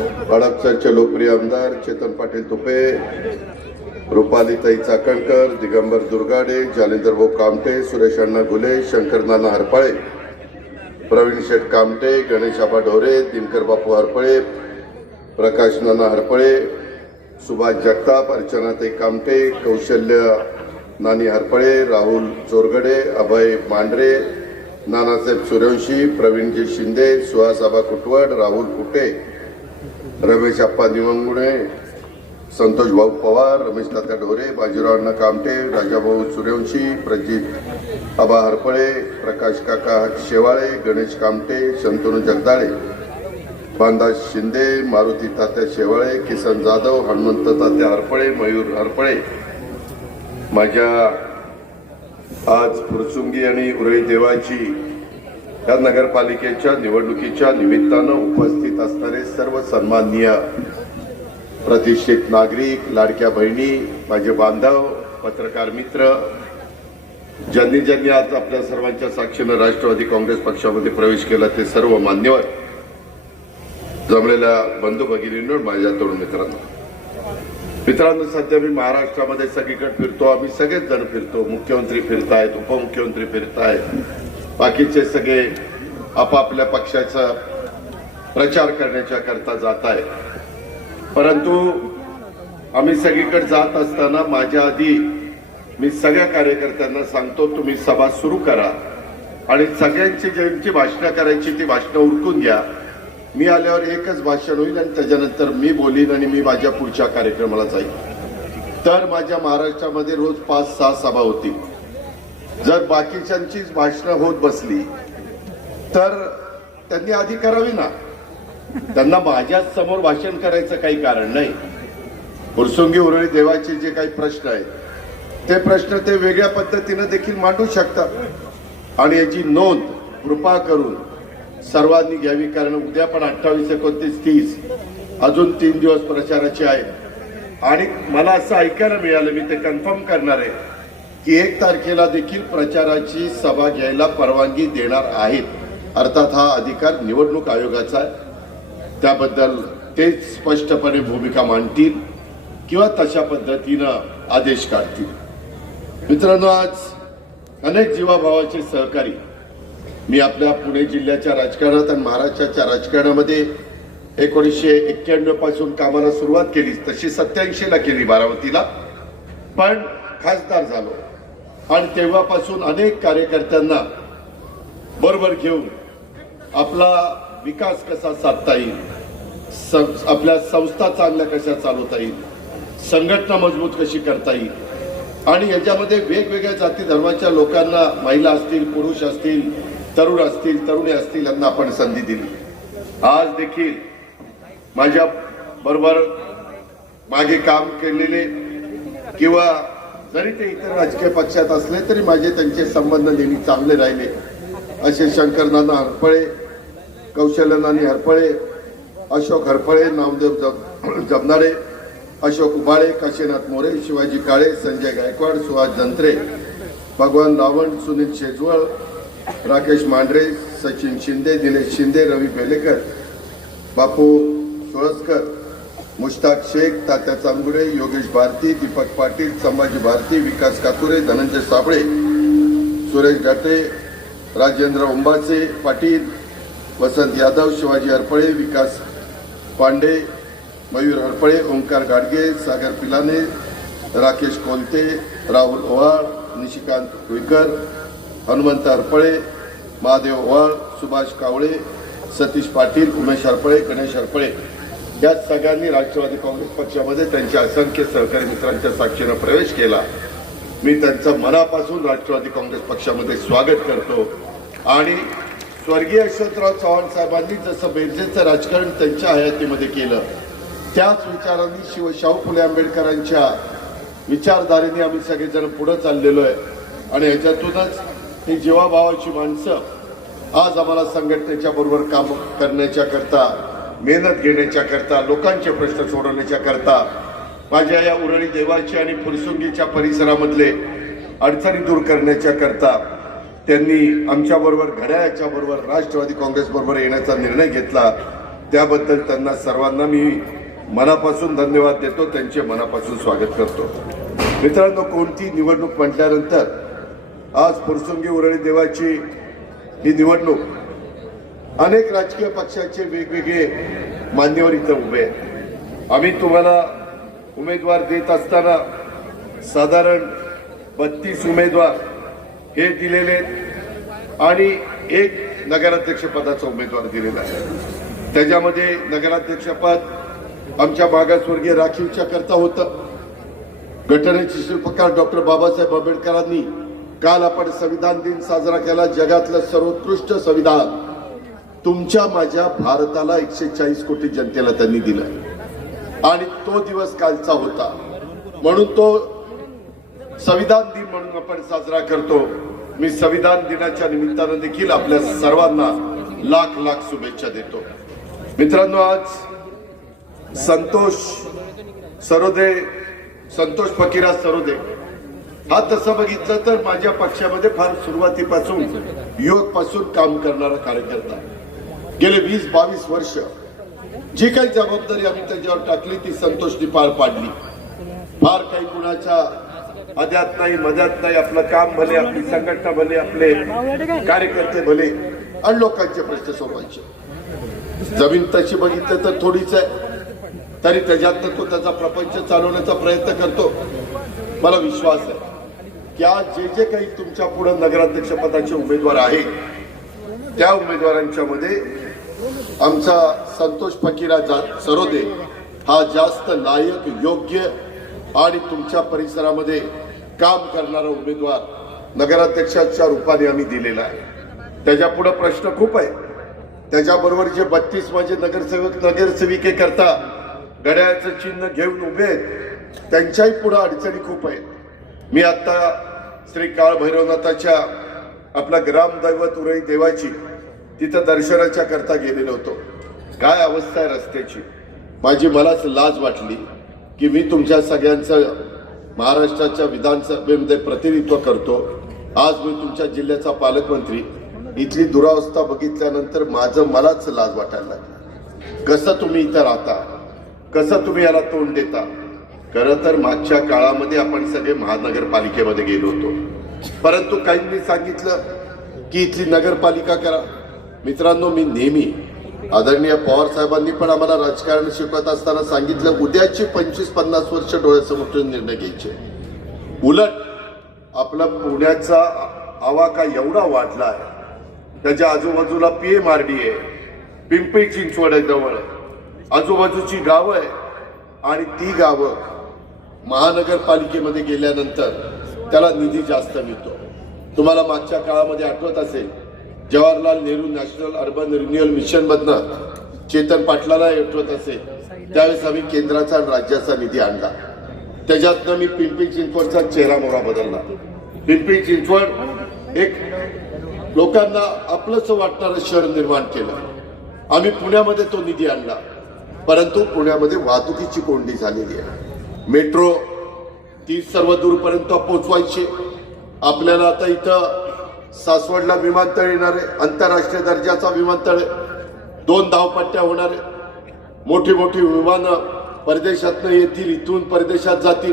हडपसरचे लोकप्रिय आमदार चेतन पाटील तुपे, रुपालीताई चाकणकर, दिगंबर दुर्गाडे, जालिंदर भाऊ कामटे, सुरेश अण्णा घुले, शंकर नाना हरपळे, प्रवीण शेठ कामटे, गणेश आबा ढोरे, दिनकर बापू हरपळे, प्रकाश नाना हरपळे, सुभाष जगताप, अर्चनाताई कामटे, कौशल्य नानी हरपळे, राहुल चोरगडे, अभय मांढरे, नानासाहेब सूर्यवंशी, प्रवीणजी शिंदे, सुहास आबा कुटवड, राहुल कुटे, रमेश आप्पा निवंगुणे, संतोष भाऊ पवार, रमेश तात्या ढोरे, बाजीराव अण्णा कामटे, राजाभाऊ सूर्यवंशी, प्रदीप आबा हरपळे, प्रकाश काका शेवाळे, गणेश कामटे, शंतनू जगदाळे, बांदा शिंदे, मारुती तात्या शेवाळे, किसन जाधव, हनुमंत तात्या हरपळे, मयूर हरपळे, माझ्या आज फुरसुंगी आणि उरळी देवाची या नगरपालिकेच्या निवडणुकीच्या निमित्तानं उपस्थित असणारे सर्व सन्माननीय प्रतिष्ठित नागरिक, लाडक्या बहिणी, माझे बांधव, पत्रकार मित्र, ज्यांनी ज्यांनी आज आपल्या सर्वांच्या साक्षीनं राष्ट्रवादी काँग्रेस पक्षामध्ये प्रवेश केला ते सर्व मान्यवर, जमलेल्या बंधू भगिनींनो, माझ्या तरुण मित्रांनो, सध्या मी महाराष्ट्रामध्ये सगळीकडे फिरतो. आम्ही सगळेच जण फिरतो. मुख्यमंत्री फिरतायत, उपमुख्यमंत्री फिरतायत, बाकीचे सगळे आपापल्या पक्षाचा प्रचार करण्याच्या करता जात आहेत. परंतु आम्ही सगळीकडे जात असताना माझ्या आधी मी सगळ्या कार्यकर्त्यांना सांगतो, तुम्ही सभा सुरू करा आणि सगळ्यांची ज्यांची भाषणं करायची ती भाषणं उरकून घ्या. मी आल्यावर एकच भाषण होईल आणि त्याच्यानंतर मी बोलीन आणि मी माझ्या पुढच्या कार्यक्रमाला जाईन. तर माझ्या महाराष्ट्रामध्ये रोज 5-6 सभा होती. जर बाकीच्यांचीच भाषणं होत बसली तर त्यांनी आधी करावी ना. त्यांना माझ्याच समोर भाषण करायचं काही कारण नाही. फुरसुंगी उरळी देवाचे जे काही प्रश्न आहेत ते प्रश्न ते वेगळ्या पद्धतीने देखील मांडू शकतात आणि याची नोंद कृपा करून सर्वांनी घ्यावी. कारण उद्या पण 28, 29, 30 अजून 3 दिवस प्रचाराचे आहेत आणि मला असं ऐकायला मिळालं, मी ते कन्फर्म करणार आहे की 1 तारखेला देखील प्रचाराची सभा घ्यायला परवानगी देणार आहेत. अर्थात हा अधिकार निवडणूक आयोगाचा आहे. त्याबद्दल ते स्पष्टपणे भूमिका मांडतील किंवा तशा पद्धतीनं आदेश काढतील. मित्रांनो, आज अनेक जीवाभावाचे सहकारी मी आपल्या पुणे जिल्ह्याच्या राजकारणात आणि महाराष्ट्राच्या राजकारणामध्ये 1991 पासून कामाला सुरुवात केली. तशी 87 ला केली बारामतीला, पण खासदार झालो आणि तेव्हापासून अनेक कार्यकर्त्यांना बरोबर घेऊन आपला विकास कसा साधता येईल, आपल्या संस्था चांगल्या कशा चालवता येईल, संघटना मजबूत कशी करता येईल आणि याच्यामध्ये वेगवेगळ्या जाती धर्माच्या लोकांना, महिला असतील, पुरुष असतील, तरुण असतील, तरुणी असतील, यांना आपण संधी दिली. आज देखील माझ्या बरोबर मागे काम केलेले किंवा जरी ते इतर राजकीय पक्षात असले तरी माझे त्यांचे संबंध नेहमी चांगले राहिले असे शंकर नाना हरपळे, कौशल्य नानी हरपळे, अशोक हरपळे, नामदेव जमनाडे, अशोक उबाळे, काशीनाथ मोरे, शिवाजी काळे, संजय गायकवाड, सुहास जंत्रे, भगवान रावण, सुनील शेजवळ, राकेश मांढरे, सचिन शिंदे, दिनेश शिंदे, रवी बेलेकर, बापू सोळसकर, मुश्ताक शेख, तात्या चांगुडे, योगेश भारती, दीपक पाटील, संभाजी भारती, विकास काकुरे, धनंजय साबळे, सुरेश डाटे, राजेंद्र उंबाचे पाटील, वसंत यादव, शिवाजी हरपळे, विकास पांडे, मयूर हरपळे, ओंकार गाडगे, सागर पिलाने, राकेश कोलते, राहुल ओवाळ, निशिकांत कुईकर, हनुमंत हरपळे, महादेव ओवाळ, सुभाष कावळे, सतीश पाटील, उमेश हरपळे, गणेश हरपळे या सगळ्यांनी राष्ट्रवादी काँग्रेस पक्षामध्ये त्यांच्या असंख्य सहकारी मित्रांच्या साक्षीनं प्रवेश केला. मी त्यांचं मनापासून राष्ट्रवादी काँग्रेस पक्षामध्ये स्वागत करतो आणि स्वर्गीय यशवंतराव चव्हाण साहेबांनी जसं बेरजेचं राजकारण त्यांच्या हयातीमध्ये केलं त्याच विचारांनी शाहू फुले आंबेडकरांच्या विचारधारेने आम्ही सगळेजण पुढे चाललेलो आहे आणि ह्याच्यातूनच ही जीवाभावाची माणसं आज आम्हाला संघटनेच्या बरोबर काम करण्याच्या करता, मेहनत घेण्याच्या करता, लोकांचे प्रश्न सोडवण्याच्या करता, माझ्या या उरळी देवाची आणि फुरसुंगीच्या परिसरामधले अडचणी दूर करण्याच्या करता त्यांनी आमच्या बरोबर, घड्याळाच्या बरोबर, राष्ट्रवादी काँग्रेस बरोबर येण्याचा निर्णय घेतला त्याबद्दल त्यांना सर्वांना मी मनापासून धन्यवाद देतो, त्यांचे मनापासून स्वागत करतो. मित्रांनो, कोणती निवडणूक म्हटल्यानंतर आज फुरसुंगी उरळी देवाची ही निवडणूक अनेक राजकीय पक्षाचे वेगवेगळे मान्यवर इथं उभे आहेत. आम्ही तुम्हाला उमेदवार देत असताना साधारण 32 उमेदवार हे दिलेले आणि एक नगराध्यक्ष पदाचा उमेदवार दिलेला आहे. त्याच्यामध्ये नगराध्यक्षपद आमच्या मागासवर्गीय राखीवच्या करता होतं. घटनेचे शिल्पकार डॉक्टर बाबासाहेब आंबेडकरांनी काल आपण संविधान दिन साजरा केला. जगातलं सर्वोत्कृष्ट संविधान तुमच्या माझ्या भारताला 140 कोटी जनतेला त्यांनी दिलं आणि तो दिवस कालचा होता, म्हणून तो संविधान दिन म्हणून आपण साजरा करतो. मी संविधान दिनाच्या निमित्तानं देखील आपल्या सर्वांना लाख लाख शुभेच्छा देतो. मित्रांनो, आज संतोष फकीरा सरोदे हा तसं बघितलं तर माझ्या पक्षामध्ये फार सुरुवातीपासून युवक पासून काम करणारा कार्यकर्ता. गेले 20-22 वर्ष जी काही जबाबदारी आम्ही त्याच्यावर टाकली ती संतोषनी पार पाडली. फार काही कुणाच्या अद्यात नाही मध्यात नाही. आपलं काम भले, आपली संघटना भले, आपले कार्यकर्ते भले आणि लोकांचे प्रश्न सोडवायचे. जमीन तशी बघितलं तर थोडीच आहे, तरी त्याच्यातनं तो त्याचा प्रपंच चालवण्याचा प्रयत्न करतो. मला विश्वास आहे की आज जे काही तुमच्या पुढे नगराध्यक्ष पदाचे उमेदवार आहेत त्या उमेदवारांच्या मध्ये आमचा संतोष फकीरा सरोदे हा जास्त लायक, योग्य आणि तुमच्या परिसरामध्ये काम करणारा उमेदवार नगराध्यक्षाच्या रूपाने आम्ही दिलेला आहे. त्याच्या पुढे प्रश्न खूप आहे. त्याच्याबरोबर जे 32 माझे नगरसेवक नगरसेविके करता घड्याळाचं चिन्ह घेऊन उभे आहेत त्यांच्याही पुढे अडचणी खूप आहेत. मी आता श्री काळ भैरवनाथाच्या आपला ग्रामदैवत उरळी देवाची तिथं दर्शनाच्या करता गेलेलो होतो. काय अवस्था आहे रस्त्याची, मलाच लाज वाटली की मी तुमच्या सगळ्यांचं महाराष्ट्राच्या विधानसभेमध्ये प्रतिनिधित्व करतो. आज मी तुमच्या जिल्ह्याचा पालकमंत्री. इथली दुरावस्था बघितल्यानंतर मलाच लाज वाटायला लागली. कसं तुम्ही इथं राहता, कसं तुम्ही याला तोंड देता. खरं तर मागच्या काळामध्ये आपण सगळे महानगरपालिकेमध्ये गेलो होतो, परंतु काहींनी सांगितलं की इथली नगरपालिका करा. मित्रांनो, मी नेहमी आदरणीय पवार साहेबांनी पण आम्हाला राजकारण शिकवत असताना सांगितलं, उद्याची 25-50 वर्ष डोळ्यासमोर ठेवून निर्णय घ्यायचे. उलट आपला पुण्याचा आवाका एवढा वाढला आहे, त्याच्या आजूबाजूला PMRD आहे, पिंपरी चिंचवड आहे जवळ, आजूबाजूची गावं आहे आणि ती गावं महानगरपालिकेमध्ये गेल्यानंतर त्याला निधी जास्त मिळतो. तुम्हाला मागच्या काळामध्ये आठवत असेल, Jawaharlal Nehru national urban renewal mission मधनं चेतन पाटलाला आठवत असेल, त्यावेळेस आम्ही केंद्राचा आणि राज्याचा निधी आणला. त्याच्यातनं मी पिंपरी चिंचवडचा चेहरा मोहरा बदलला. पिंपरी चिंचवड एक लोकांना आपलंच वाटणारं शहर निर्माण केलं. आम्ही पुण्यामध्ये तो निधी आणला, परंतु पुण्यामध्ये वाहतुकीची कोंडी झालेली आहे. मेट्रो ती सर्व दूरपर्यंत पोहोचवायची. आपल्याला आता इथं सासवडला विमानतळ येणार आहे, आंतरराष्ट्रीय दर्जाचा विमानतळ, 2 धावपट्ट्या होणार आहे. मोठी मोठी विमानं परदेशातनं येतील, इथून परदेशात जातील,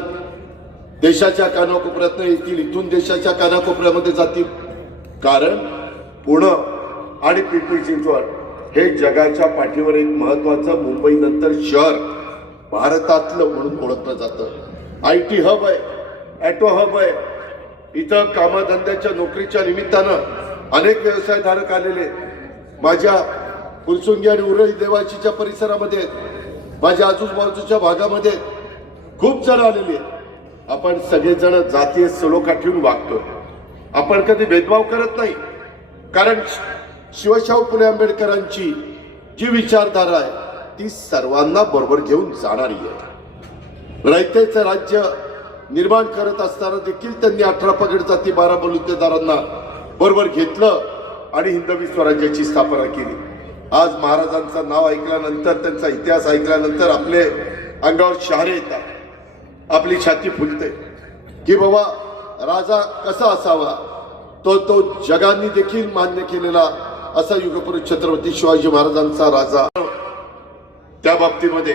देशाच्या कानाकोपऱ्यातनं येतील, इथून देशाच्या कानाकोपऱ्यामध्ये जातील. कारण पुणे आणि पिंपरी चिंचवड हे जगाच्या पाठीवर एक महत्वाचं मुंबई नंतर शहर भारतातलं म्हणून ओळखलं जातं. IT हब आहे, ॲटो हब आहे. इथं कामधंद्याच्या नोकरीच्या निमित्तानं अनेक व्यवसायधारक आलेले माझ्या फुरसुंगी आणि उरळी देवाचीच्या परिसरामध्ये, माझ्या आजूबाजूच्या भागामध्ये खूप जण आलेले. आपण सगळेजण जातीय सलोखा ठेवून वागतो. आपण कधी भेदभाव करत नाही, कारण शिवशाहू फुले आंबेडकरांची जी विचारधारा आहे ती सर्वांना बरोबर घेऊन जाणारी आहे. रयतेचं राज्य निर्माण करत असताना देखील त्यांनी 18 पगड जाती 12 बलुतेदारांना बरोबर घेतलं आणि हिंदवी स्वराज्याची स्थापना केली. आज महाराजांचं नाव ऐकल्यानंतर, त्यांचा इतिहास ऐकल्यानंतर आपले अंगावर शहारे येतात, आपली छाती फुलते की बाबा राजा कसा असावा. तो जगांनी देखील मान्य केलेला असा युगपुरुष छत्रपती शिवाजी महाराजांचा राजा बाबतीमध्ये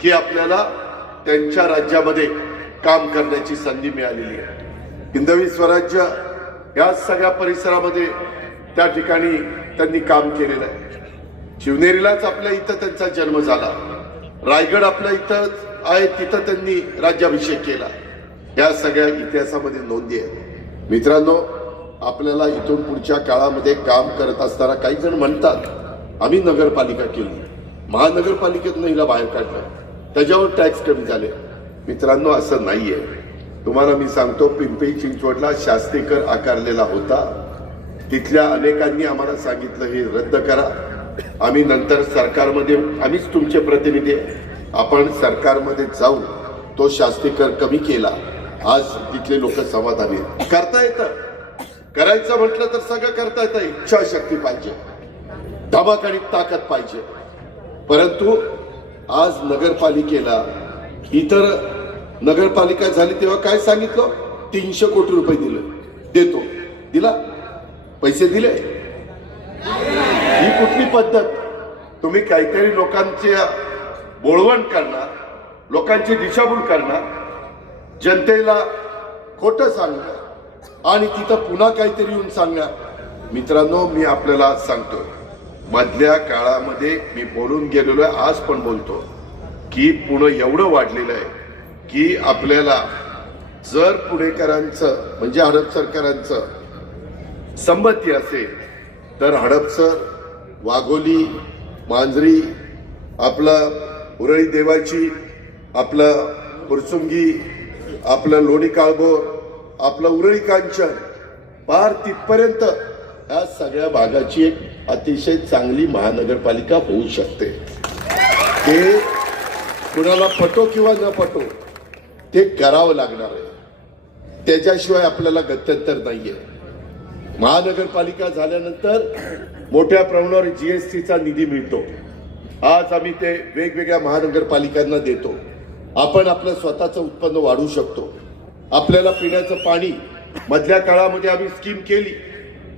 की आपल्याला त्यांच्या राज्यामध्ये काम करण्याची संधी मिळालेली आहे. हिंदवी स्वराज्य या सगळ्या परिसरामध्ये त्या ठिकाणी त्यांनी काम केलेलं आहे. शिवनेरीलाच आपल्या इथं त्यांचा जन्म झाला. रायगड आपल्या इथं आहे, तिथं त्यांनी राज्याभिषेक केला. या सगळ्या इतिहासामध्ये नोंदी आहेत. मित्रांनो, आपल्याला इथून पुढच्या काळामध्ये काम करत असताना काही जण म्हणतात आम्ही नगरपालिका केली, महानगरपालिकेतून हिला बाहेर काढलं, त्याच्यावर टॅक्स कमी झाले. मित्रांनो, असं नाहीये. तुम्हाला मी सांगतो, पिंपरी चिंचवडला शास्ती कर आकारलेला होता. तिथल्या अनेकांनी आम्हाला सांगितलं हे रद्द करा. आम्ही नंतर सरकारमध्ये, आम्हीच तुमचे प्रतिनिधी, आपण सरकारमध्ये जाऊन तो शास्ती कर कमी केला. आज तिथले लोक समाधानी आहेत. करता येतं, करायचं म्हटलं तर सगळं करता येतं. इच्छाशक्ती पाहिजे, धमक आणि ताकद पाहिजे. परंतु आज नगरपालिकेला, इतर नगरपालिका झाली तेव्हा काय सांगितलं, 300 कोटी रुपये दिले, देतो, दिला, पैसे दिले. ही कुठली पद्धत? तुम्ही काहीतरी लोकांचे बोळवण करणार, लोकांची दिशाभूल करणार, जनतेला खोटं सांगणार आणि तिथं पुन्हा काहीतरी येऊन सांगणार. मित्रांनो, मी आपल्याला आज सांगतो, मधल्या काळामध्ये मी बोलून गेलेलो आहे, आज पण बोलतो की पुणे एवढं वाढलेलं आहे की आपल्याला जर पुणेकरांचं म्हणजे हडपसरकरांचं संमती असेल तर हडपसर, वाघोली, मांजरी, आपलं उरळी देवाची, आपलं फुरसुंगी, आपलं लोणी काळभोर, आपलं उरळी कांचन, पार तिथपर्यंत या सगळ्या भागाची एक अतिशय चांगली महानगरपालिका होऊ शकते. ते कुणाला पटो किंवा न पटो ते करावं लागणार आहे. त्याच्याशिवाय आपल्याला गत्यंतर नाहीये. महानगरपालिका झाल्यानंतर मोठ्या प्रमाणावर जीएसटीचा निधी मिळतो. आज आम्ही ते वेगवेगळ्या महानगरपालिकांना देतो. आपण आपलं स्वतःचं उत्पन्न वाढवू शकतो. आपल्याला पिण्याचं पाणी मधल्या काळामध्ये आम्ही स्कीम केली,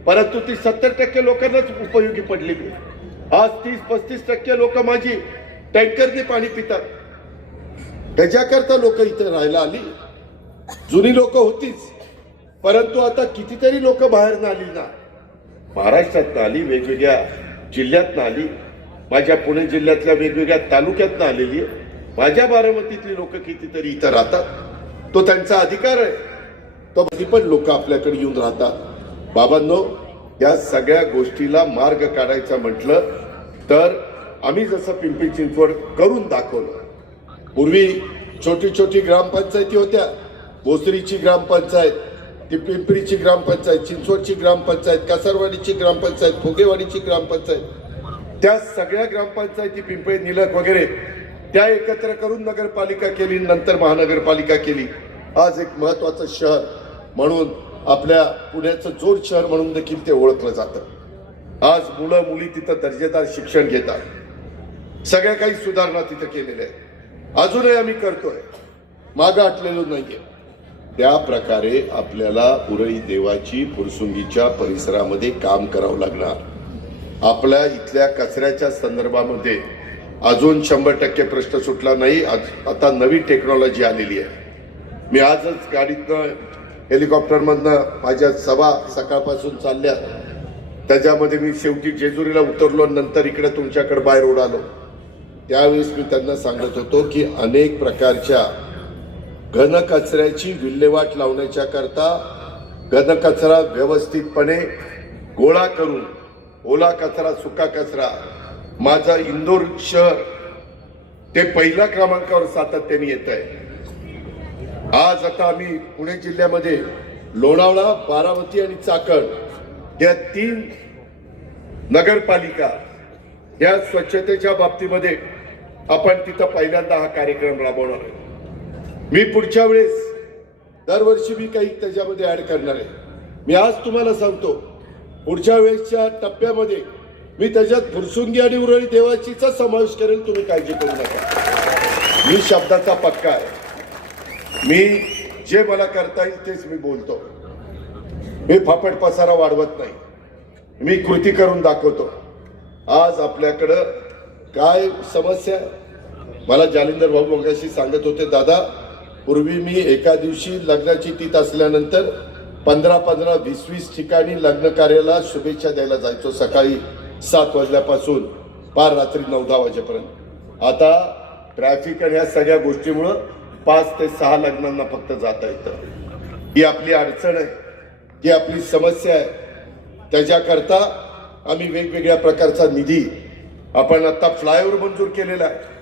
परंतु ती 70% लोकांनाच उपयोगी पडलेली. आज 30-35% लोक माझी टँकरने पाणी पितात. त्याच्याकरता लोक इथे राहायला आली. जुनी लोक होतीच, परंतु आता कितीतरी लोक बाहेर आली ना, महाराष्ट्रात आली, वेगवेगळ्या जिल्ह्यात आली, माझ्या पुणे जिल्ह्यातल्या वेगवेगळ्या तालुक्यात आलेली आहे. माझ्या बारामतीतली लोक कितीतरी इथं राहतात. तो त्यांचा अधिकार आहे. तो पण लोक आपल्याकडे येऊन राहतात. बाबांनो, या सगळ्या गोष्टीला मार्ग काढायचा म्हटलं तर आम्ही जसं पिंपरी चिंचवड करून दाखवलं. पूर्वी छोटी छोटी ग्रामपंचायती होत्या. भोसरीची ग्रामपंचायत, ती पिंपरीची ग्रामपंचायत, चिंचवडची ग्रामपंचायत, कासारवाडीची ग्रामपंचायत, फुगेवाडीची ग्रामपंचायत, त्या सगळ्या ग्रामपंचायती, पिंपरी, निलक वगैरे, त्या एकत्र करून नगरपालिका केली, नंतर महानगरपालिका केली. आज एक महत्वाचं शहर म्हणून, आपल्या पुण्याचं जोड शहर म्हणून देखील ते ओळखलं जातं. आज मुलं मुली तिथं दर्जेदार शिक्षण घेतात. सगळ्या काही सुधारणा तिथं केलेल्या आहेत. अजूनही आम्ही करतोय, मागं हटलेलो नाहीये. त्या प्रकारे आपल्याला उरळी देवाची, फुरसुंगीच्या परिसरामध्ये काम करावं लागणार. आपल्या इथल्या कचऱ्याच्या संदर्भामध्ये अजून 100% प्रश्न सुटला नाही. आता नवी टेक्नॉलॉजी आलेली आहे. मी आजच गाडीतनं, हेलिकॉप्टरमधनं माझ्या सभा सकाळपासून चालल्या, त्याच्यामध्ये मी शेवटी जेजुरीला उतरलो, नंतर इकडे तुमच्याकडे बाय रोड आलो. त्यावेळेस मी त्यांना सांगत होतो की अनेक प्रकारच्या घनकचऱ्याची विल्हेवाट लावण्याच्या करता घनकचरा व्यवस्थितपणे गोळा करून, ओला कचरा, सुका कचरा, माझा इंदोर शहर ते पहिल्या क्रमांकावर सातत्याने येत आहे. आज आता आम्ही पुणे जिल्ह्यामध्ये लोणावळा, बारामती आणि चाकण या 3 नगरपालिका या स्वच्छतेच्या बाबतीमध्ये आपण तिथं पहिल्यांदा हा कार्यक्रम राबवणार आहे. मी पुढच्या वेळेस दरवर्षी मी काही त्याच्यामध्ये ऍड करणार आहे. मी आज तुम्हाला सांगतो, पुढच्या वेळेसच्या टप्प्यामध्ये मी त्याच्यात फुरसुंगी आणि उरळी देवाचीचा समावेश करेल. तुम्ही काळजी करू नका. मी शब्दाचा पक्का आहे. मी जे मला करता येईल तेच मी बोलतो. मी फापट पसारा वाढवत नाही. मी कृती करून दाखवतो. आज आपल्याकडं काय समस्या आहे? मला जालिंदर भाऊ मगाशी सांगत होते, दादा पूर्वी मी एका दिवशी लग्नाची तीत असल्यानंतर 15-15, 20-20 ठिकाणी लग्न कार्याला शुभेच्छा द्यायला जायचो, सकाळी 7 वाजल्यापासून पार रात्री 9-10 वाजेपर्यंत. आता ट्रॅफिक आणि ह्या सगळ्या गोष्टीमुळं 5 ते 6 लग्नांना फक्त जाता येतं. ही आपली अडचण आहे, ही आपली समस्या आहे. त्याच्याकरता आम्ही वेगवेगळ्या प्रकारचा निधी आपण आता फ्लायओव्हर मंजूर केलेला आहे.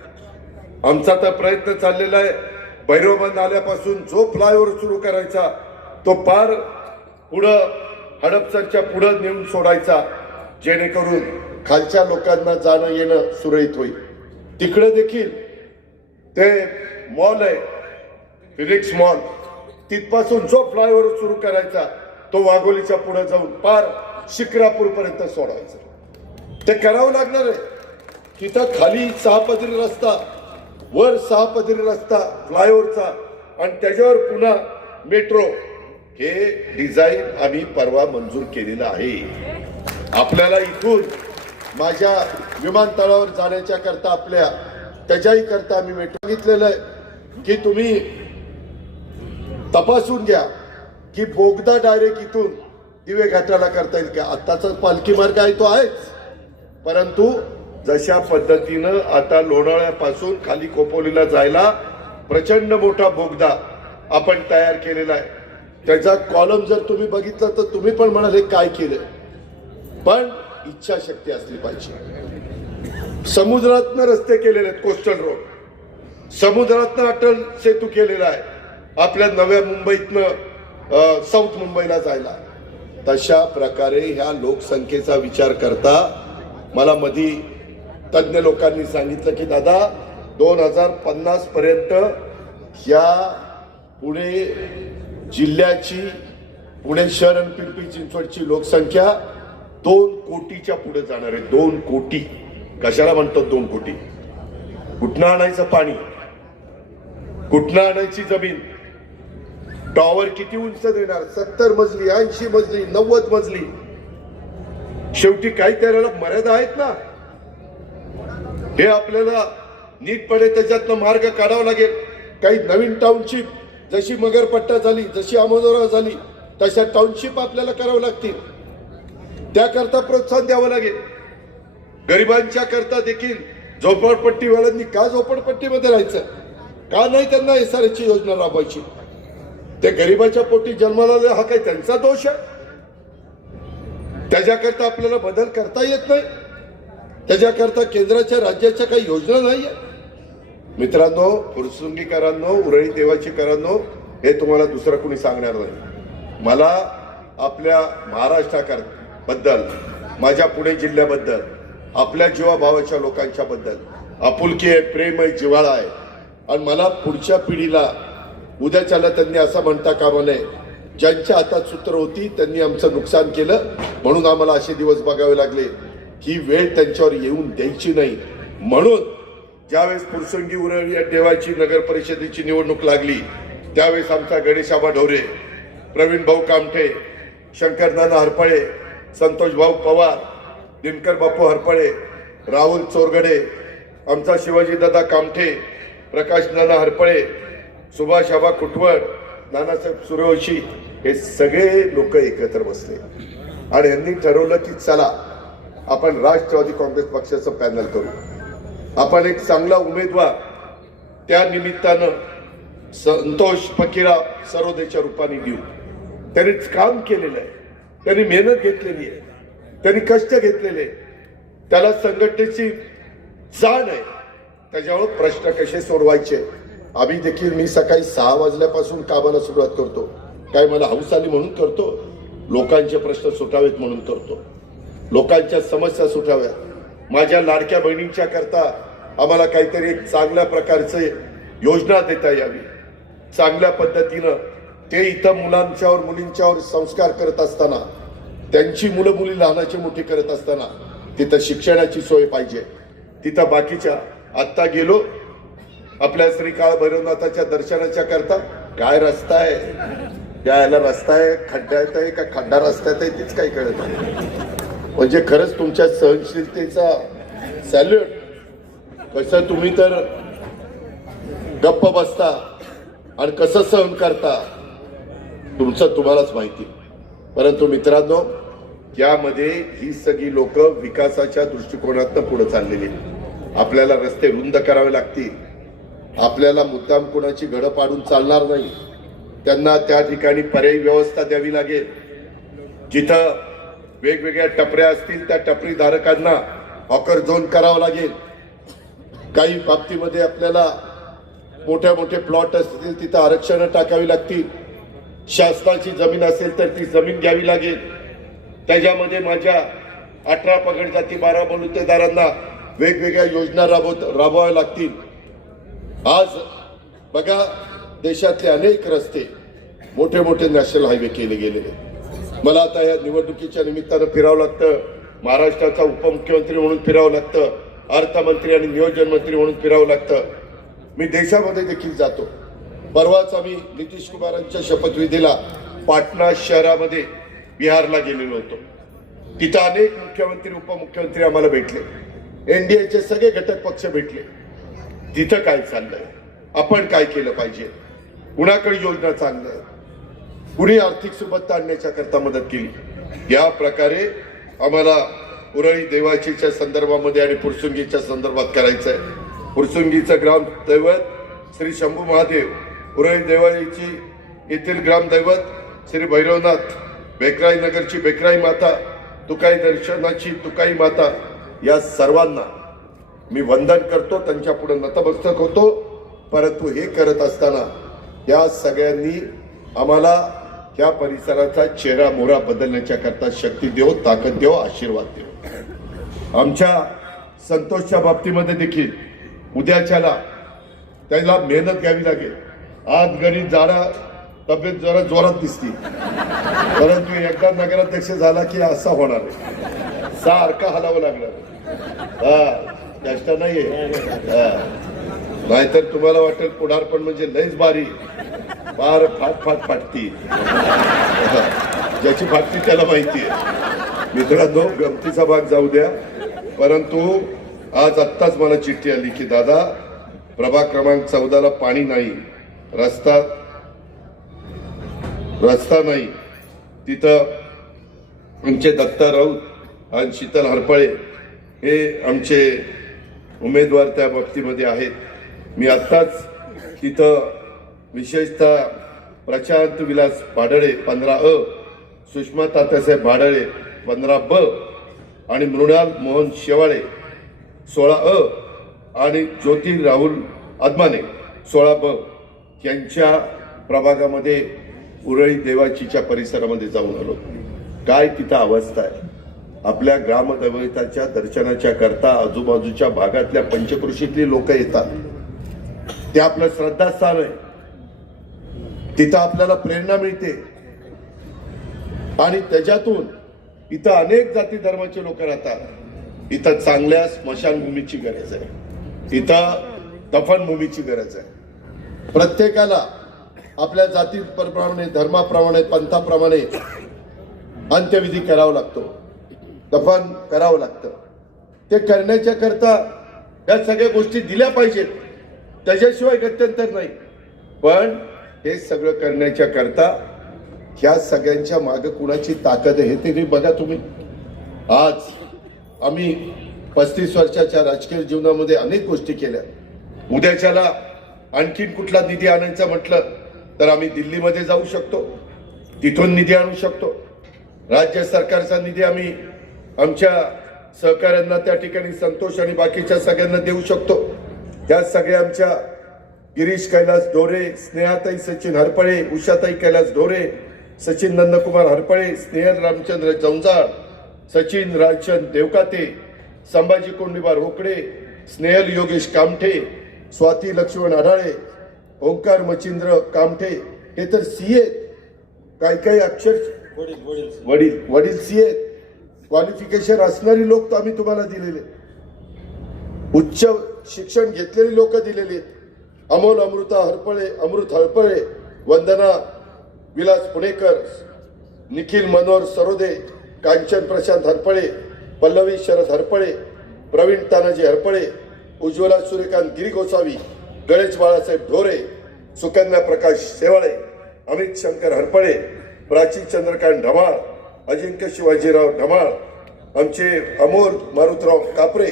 आमचा तर प्रयत्न चाललेला आहे भैरवबंद आल्यापासून जो फ्लायओव्हर सुरू करायचा तो पार पुढं हडपसरच्या पुढं नेऊन सोडायचा, जेणेकरून खालच्या लोकांना जाणं येणं सुरळीत होईल. तिकडे देखील ते मॉल आहे फिनिक्स मॉल, तिथपासून जो फ्लायओव्हर सुरू करायचा तो वाघोलीच्या पुढे जाऊन पार शिक्रापूर पर्यंत सोडायचा. ते करावं लागणार आहे. तिथं खाली 6 पदरी रस्ता, वर 6 पदरी रस्ता फ्लायओव्हरचा आणि त्याच्यावर पुन्हा मेट्रो. हे डिझाईन आम्ही परवा मंजूर केलेलं आहे. आपल्याला इथून माझ्या विमानतळावर जाण्याच्या करता आपल्या त्याच्याही करता आम्ही मेट्रो घेतलेलं आहे की तुम्ही तपासून घ्या की बोगदा डायरेक्ट इथून दिवे घाटाला करता येईल का. आत्ताचा पालखी मार्ग आहे तो आहेच, परंतु जशा पद्धतीनं आता लोणावळ्यापासून खाली खोपोलीला जायला प्रचंड मोठा बोगदा आपण तयार केलेला आहे. त्याचा कॉलम जर तुम्ही बघितला तर तुम्ही पण म्हणाल हे काय केलं, पण इच्छाशक्ती असली पाहिजे. समुद्रातनं रस्ते केलेले आहेत, कोस्टल रोड, समुद्रातनं अटल सेतू केलेला आहे आपल्या नव्या मुंबईतनं साऊथ मुंबईला जायला. तशा प्रकारे ह्या लोकसंख्येचा विचार करता मला मधी तज्ञ लोकांनी सांगितलं की दादा 2050 पर्यंत या पुणे जिल्ह्याची, पुणे शहर आणि पिंपरी चिंचवडची लोकसंख्या 2 कोटीच्या पुढे जाणार आहे. 2 कोटी. कशाला म्हणतात 2 कोटी? कुठनं आणायचं पाणी, कुठनं आणायची जमीन, टॉवर किती उंच देणार, 70 मजली, 80 मजली, 90 मजली. शेवटी काही करायला मर्यादा आहेत ना. हे आपल्याला नीटपणे त्याच्यातनं मार्ग काढावा लागेल. काही नवीन टाउनशिप जशी मगरपट्टा झाली, जशी अमोदोरा झाली, तशा टाउनशिप आपल्याला करावं लागतील. त्याकरता प्रोत्साहन द्यावं लागेल. गरिबांच्या करता देखील झोपडपट्टीवाल्यांनी का झोपडपट्टीमध्ये राहायचं, का नाही त्यांना SRH ची योजना राबवायची? ते गरिबाच्या पोटी जन्माला आले, हा काही त्यांचा दोष आहे? त्याच्याकरता आपल्याला बदल करता येत नाही? त्याच्याकरता केंद्राच्या राज्याच्या काही योजना नाही आहे? मित्रांनो, फुरसुंगीकरांनो, उरळी देवाचीकरांनो, हे तुम्हाला दुसरं कोणी सांगणार नाही. मला आपल्या महाराष्ट्राबद्दल, माझ्या पुणे जिल्ह्याबद्दल, आपल्या जीवाभावाच्या लोकांच्या बद्दल आपुलकी आहे, प्रेम आहे, जिव्हाळा आहे. आणि मला पुढच्या पिढीला उद्याच्याला त्यांनी असं म्हणता कामा नये, ज्यांच्या हातात सूत्र होती त्यांनी आमचं नुकसान केलं म्हणून आम्हाला असे दिवस बघावे लागले. ही वेळ त्यांच्यावर येऊन द्यायची नाही. म्हणून ज्यावेळेस फुरसुंगी उरळी देवाची नगर परिषदेची निवडणूक लागली त्यावेळेस आमचा गणेशाबा ढोरे, प्रवीण भाऊ कामठे, शंकरनाना हरपळे, संतोष भाऊ पवार, दिनकर बापू हरपळे, राहुल चोरगडे, आमचा शिवाजीदादा कामठे, प्रकाश नाना हरपळे, सुभाष आबा कुटवड, नानासाहेब सूर्यवंशी, हे सगळे लोक एकत्र बसले आणि यांनी ठरवलं की चला आपण राष्ट्रवादी काँग्रेस पक्षाचं पॅनल करू. आपण एक चांगला उमेदवार त्या निमित्तानं संतोष फकीरा सरोदेच्या रूपाने देऊ. त्यांनी काम केलेलं आहे, त्यांनी मेहनत घेतलेली आहे, त्यांनी कष्ट घेतलेले, त्याला संघटनेची जाण आहे. त्याच्यावर प्रश्न कसे सोडवायचे आम्ही देखील, मी सकाळी 6 वाजल्यापासून कामाला सुरुवात करतो. काय मला हौस आली म्हणून करतो? लोकांचे प्रश्न सुटावेत म्हणून करतो, लोकांच्या समस्या सुटाव्यात. माझ्या लाडक्या बहिणींच्या करता आम्हाला काहीतरी एक चांगल्या प्रकारचे योजना देता यावी. चांगल्या पद्धतीनं ते इथं मुलांच्यावर मुलींच्यावर संस्कार करत असताना, त्यांची मुलं मुली लहानाची मोठी करत असताना तिथं शिक्षणाची सोय पाहिजे. तिथं बाकीच्या, आत्ता गेलो आपल्या श्री काळ भैरवनाथाच्या दर्शनाच्या करता, काय रस्ता आहे, त्याला रस्ता आहे, खड्ड्यात आहे का खड्डा रस्त्यात आहे तेच काही कळत नाही. म्हणजे खरंच तुमच्या सहनशीलतेचा सॅल्यूट. कसं तुम्ही तर गप्प बसता आणि कसं सहन करता तुमचं तुम्हालाच माहिती. परंतु मित्रांनो, यामध्ये ही सगळी लोक विकासाच्या दृष्टिकोनातून पुढे चाललेली. आपल्याला रस्ते रुंद करावे लागतील. आपल्याला मुद्दाम कोणाची घडं पाडून चालणार नाही. त्यांना त्या ठिकाणी पर्यायी व्यवस्था द्यावी लागेल. जिथं वेगवेगळ्या टपऱ्या असतील त्या टपरी धारकांना हॉकर झोन करावं लागेल. काही बाबतीमध्ये आपल्याला मोठे मोठे प्लॉट असतील तिथं आरक्षण टाकावी लागतील. शासनाची जमीन असेल तर ती जमीन घ्यावी लागेल. त्याच्यामध्ये माझ्या 18 पगड जाती 12 बलुतेदारांना वेगवेगळ्या योजना राबवाव्या लागतील. आज बघा, देशातले अनेक रस्ते मोठे मोठे नॅशनल हायवे केले गेलेले. मला आता या निवडणुकीच्या निमित्तानं फिरावं लागतं. महाराष्ट्राचा उपमुख्यमंत्री म्हणून फिरावं लागतं. अर्थमंत्री आणि नियोजन मंत्री म्हणून फिरावं लागतं. मी देशामध्ये देखील जातो. परवाच आम्ही नितीश कुमारांच्या शपथविधीला पाटणा शहरामध्ये बिहारला गेलेलो होतो. तिथं अनेक मुख्यमंत्री उपमुख्यमंत्री आम्हाला भेटले. एनडीएचे सगळे घटक पक्ष भेटले. तिथं काय चाललंय, आपण काय केलं पाहिजे, कुणाकडे योजना चालल्या आहेत, कुणी आर्थिक सुबत्ता आणण्याच्या करता मदत केली, या प्रकारे आम्हाला उरळी देवाचीच्या संदर्भामध्ये आणि पुरसुंगीच्या संदर्भात करायचं आहे. पुरसुंगीचं ग्राम दैवत श्री शंभू महादेव, उरळी देवाची येथील ग्रामदैवत श्री भैरवनाथ, बेकराई नगरची बेकराई माता, तुकाई दर्शनाची तुकाई माता, या सर्वांना मी वंदन करतो, त्यांच्या पुढे नतमस्तक होतो. परंतु हे करत असताना या सगळ्यांनी आम्हाला या परिसराचा चेहरा मोहरा बदलण्याच्या करता शक्ती देव, ताकद देव, आशीर्वाद देव. आमच्या संतोषच्या बाबतीमध्ये देखील उद्याच्याला त्याला मेहनत घ्यावी लागेल. आज गणित जाडा तब्येत जरा जोरात दिसती, परंतु एकदा नगराध्यक्ष झाला की असा होणार आहे, सारखा हलावं लागणार. जास्त नाहीये, नाहीतर तुम्हाला वाटेल पुढारपण म्हणजे लयच बारी, फार फाट फाटती. ज्याची फाटती त्याला माहिती आहे. मित्रांनो, गमतीचा भाग जाऊ द्या. परंतु आज आत्ताच मला चिठ्ठी आली की दादा, प्रभाग क्रमांक 14ला पाणी नाही, रस्ता नाही. तिथं आमचे दत्ता राऊत आणि शीतल हरपळे हे आमचे उमेदवार त्या बाबतीमध्ये आहेत. मी आत्ताच तिथं विशेषतः प्रशांत विलास भाडळे 15A, सुषमा तात्यासाहेब भाडळे 15B आणि मृणाल मोहन शेवाळे 16A आणि ज्योती राहुल अदमाने 16B यांच्या प्रभागामध्ये उरळी देवाचीच्या परिसरामध्ये जाऊन आलो. काय तिथं अवस्था आहे. आपल्या ग्रामदैवताच्या दर्शनाच्या करता आजूबाजूच्या भागातल्या पंचकृषीतली लोक येतात. ते आपलं श्रद्धास्थान आहे. तिथं आपल्याला प्रेरणा मिळते आणि त्याच्यातून इथं अनेक जाती धर्माचे लोक राहतात. इथं चांगल्या स्मशानभूमीची गरज आहे. इथं दफनभूमीची गरज आहे. प्रत्येकाला आपल्या जातीप्रमाणे, धर्माप्रमाणे, पंथाप्रमाणे अंत्यविधी करावा लागतो, दफन करावं लागतं. ते करण्याच्या करता या सगळ्या गोष्टी दिल्या पाहिजेत, त्याच्याशिवाय गत्यंतर नाही. पण हे सगळं करण्याच्या करता ह्या सगळ्यांच्या मागे कुणाची ताकद आहे हे तरी बघा तुम्ही. आज आम्ही 35 वर्षाच्या राजकीय जीवनामध्ये अनेक गोष्टी केल्या. उद्याच्याला आणखीन कुठला निधी आणायचा म्हटलं तर आम्ही दिल्लीमध्ये जाऊ शकतो, तिथून निधी आणू शकतो. राज्य सरकारचा निधी आम्ही आमच्या सहकाऱ्यांना त्या ठिकाणी संतोष आणि बाकीच्या सगळ्यांना देऊ शकतो. या सगळ्या आमच्या गिरीश कैलास ढोरे, स्नेहाताई सचिन हरपळे, उषाताई कैलास ढोरे, सचिन नंदकुमार हरपळे, स्नेहल रामचंद्र जंजाळ, सचिन राजचंद देवकाते, संभाजी कोंडीबार होकडे, स्नेहल योगेश कामठे, स्वाती लक्ष्मण अढाळे, ओंकार मचिंद्र कामठे, हे तर सीए. काही अक्षर वडील सीए क्वालिफिकेशन असणारी लोक तर आम्ही तुम्हाला दिलेले, उच्च शिक्षण घेतलेली लोक दिलेली. अमृत हरपळे, वंदना विलास पुणेकर, निखिल मनोहर सरोदे, कांचन प्रशांत हरपळे, पल्लवी शरद हरपळे, प्रवीण तानाजी हरपळे, उज्ज्वला सूर्यकांत गिरी गोसावी, गणेश बाळासाहेब ढोरे, सुकन्या प्रकाश शेवाळे, अमित शंकर हरपळे, प्राची चंद्रकांत ढमाळ, अजिंक्य शिवाजीराव ढमाळ, आमचे अमोल मारुतराव कापरे,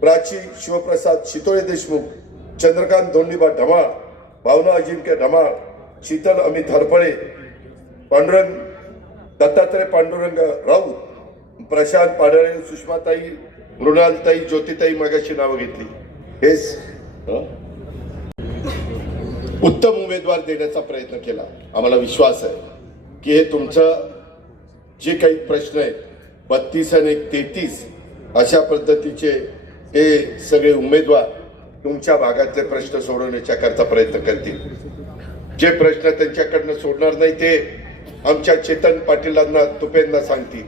प्राची शिवप्रसाद शितोळे देशमुख, चंद्रकांत धोंडीबा ढमाळ, भावना अजिंक्य ढमाळ, शीतल अमित हरपळे, पांडुरंग दत्तात्रय पांडुरंग राऊत, प्रशांत पाडळे, सुषमाताई, मृणालताई, ज्योतिताई मगाशी नावं घेतली. हेच उत्तम उमेदवार देण्याचा प्रयत्न केला. आम्हाला विश्वास आहे की हे तुमचं जे काही प्रश्न आहेत 32 आणि 33 अशा पद्धतीचे हे सगळे उमेदवार तुमच्या भागातले प्रश्न सोडवण्याच्या करता प्रयत्न करतील. जे प्रश्न त्यांच्याकडनं सोडणार नाही ते आमच्या चेतन पाटीलांना तुपेंना सांगतील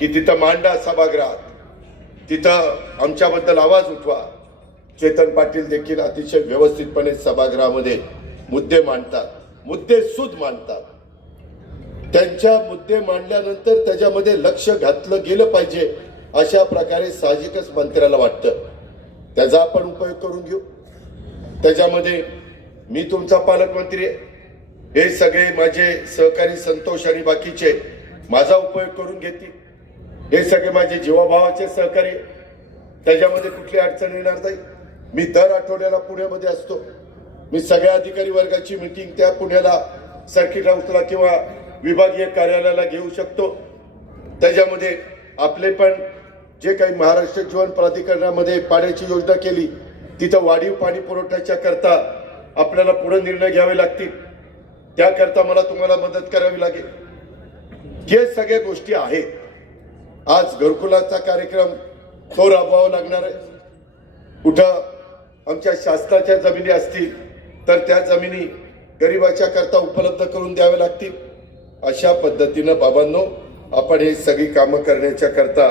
की तिथं मांडा सभागृहात, तिथं आमच्याबद्दल आवाज उठवा. चेतन पाटील देखील अतिशय व्यवस्थितपणे सभागृहामध्ये मुद्दे मांडतात, मुद्दे सुद मांडतात. त्यांच्या मुद्दे मांडल्यानंतर त्याच्यामध्ये लक्ष घातलं गेलं पाहिजे अशा प्रकारे साहजिकच मंत्र्याला वाटतं. त्याचा आपण उपयोग करून घेऊ. त्याच्यामध्ये मी तुमचा पालकमंत्री आहे, हे सगळे माझे सहकारी संतोष आणि बाकीचे माझा उपयोग करून घेतील. हे सगळे माझे जीवाभावाचे सहकारी, त्याच्यामध्ये कुठली अडचण येणार नाही. मी दर आठवड्याला पुण्यामध्ये असतो. मी सगळ्या अधिकारी वर्गाची मीटिंग त्या पुण्याला सर्किट हाऊसला किंवा विभागीय कार्यालयाला घेऊ शकतो. त्याच्यामध्ये आपले पण जे काही महाराष्ट्र जीवन प्राधिकरणामध्ये पाण्याची योजना केली तिथं वाढीव पाणी पुरवठ्याच्या करता आपल्याला पुढे निर्णय घ्यावे लागतील. त्याकरता मला तुम्हाला मदत करावी लागेल. जे सगळ्या गोष्टी आहेत, आज घरकुलाचा कार्यक्रम तो राबवावा लागणार आहे. कुठं आमच्या शासनाच्या जमिनी असतील तर त्या जमिनी गरिबाच्या करता उपलब्ध करून द्याव्या लागतील. अशा पद्धतीनं बाबांनो आपण हे सगळी कामं करण्याच्या करता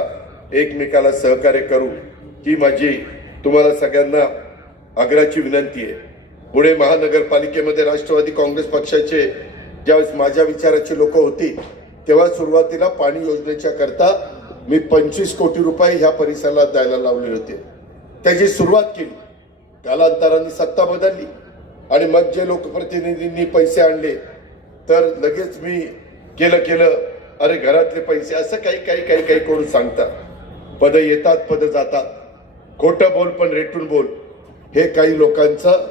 एकमेकाला सहकार्य करू ही माझी तुम्हाला सगळ्यांना आग्रहाची विनंती आहे. पुणे महानगरपालिकेमध्ये राष्ट्रवादी काँग्रेस पक्षाचे ज्यावेळेस माझ्या विचाराची लोक होती तेव्हा सुरुवातीला पाणी योजनेच्या करता मी 25 कोटी रुपये ह्या परिसराला द्यायला लावले होते. त्याची सुरुवात केली. कालांतराने सत्ता बदलली आणि मग जे लोकप्रतिनिधींनी पैसे आणले तर लगेच मी केलं अरे घरातले पैसे असं काही करून सांगतात. पद येतात पद जातात. खोटं बोल पण रेटून बोल हे काही लोकांचं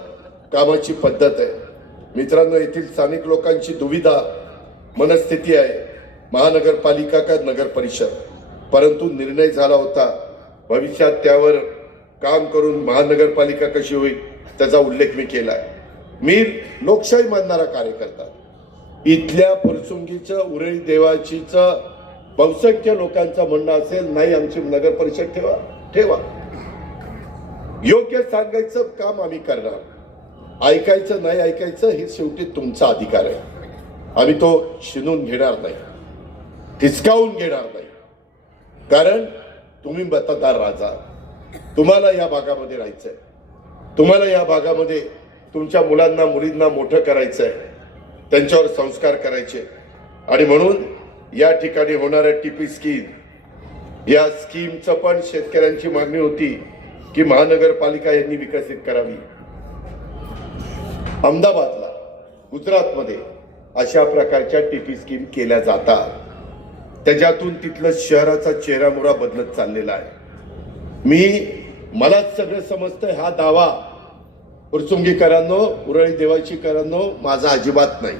कामाची पद्धत आहे. मित्रांनो, येथील स्थानिक लोकांची दुविधा मनस्थिती आहे, महानगरपालिका का नगर परिषद. परंतु निर्णय झाला होता भविष्यात त्यावर काम करून महानगरपालिका कशी होईल त्याचा उल्लेख मी केलाय. मी लोकशाही मानणारा कार्यकर्ता. इथल्या फुरसुंगीचं उरळी देवाचीचं बहुसंख्य लोकांचं म्हणणं असेल नाही आमची नगर परिषद ठेवा. योग्य सांगायचं काम आम्ही करणार. ऐकायचं नाही ऐकायचं हे शेवटी तुमचा अधिकार आहे. आम्ही तो शिनून घेणार नाही, हिसकावून घेणार नाही. कारण तुम्ही मतदार राजा, तुम्हाला या भागामध्ये राहायचंय, तुम्हाला या भागामध्ये तुमच्या मुलांना मुलींना मोठं करायचंय, त्यांच्यावर संस्कार करायचे. आणि म्हणून या ठिकाणी होणाऱ्या टीपी स्कीम या स्कीमचं पण शेतकऱ्यांची मागणी होती की महानगरपालिका यांनी विकसित करावी. अहमदाबादला गुजरातमध्ये अशा प्रकारच्या टीपी स्कीम केल्या जातात. त्याच्यातून तिथलं शहराचा चेहरामोहरा बदलत चाललेला आहे. मलाच सगळं समजतंय. हा दावा फुरसुंगीकरांनो, उरळी देवाचीकरांनो माझा अजिबात नाही.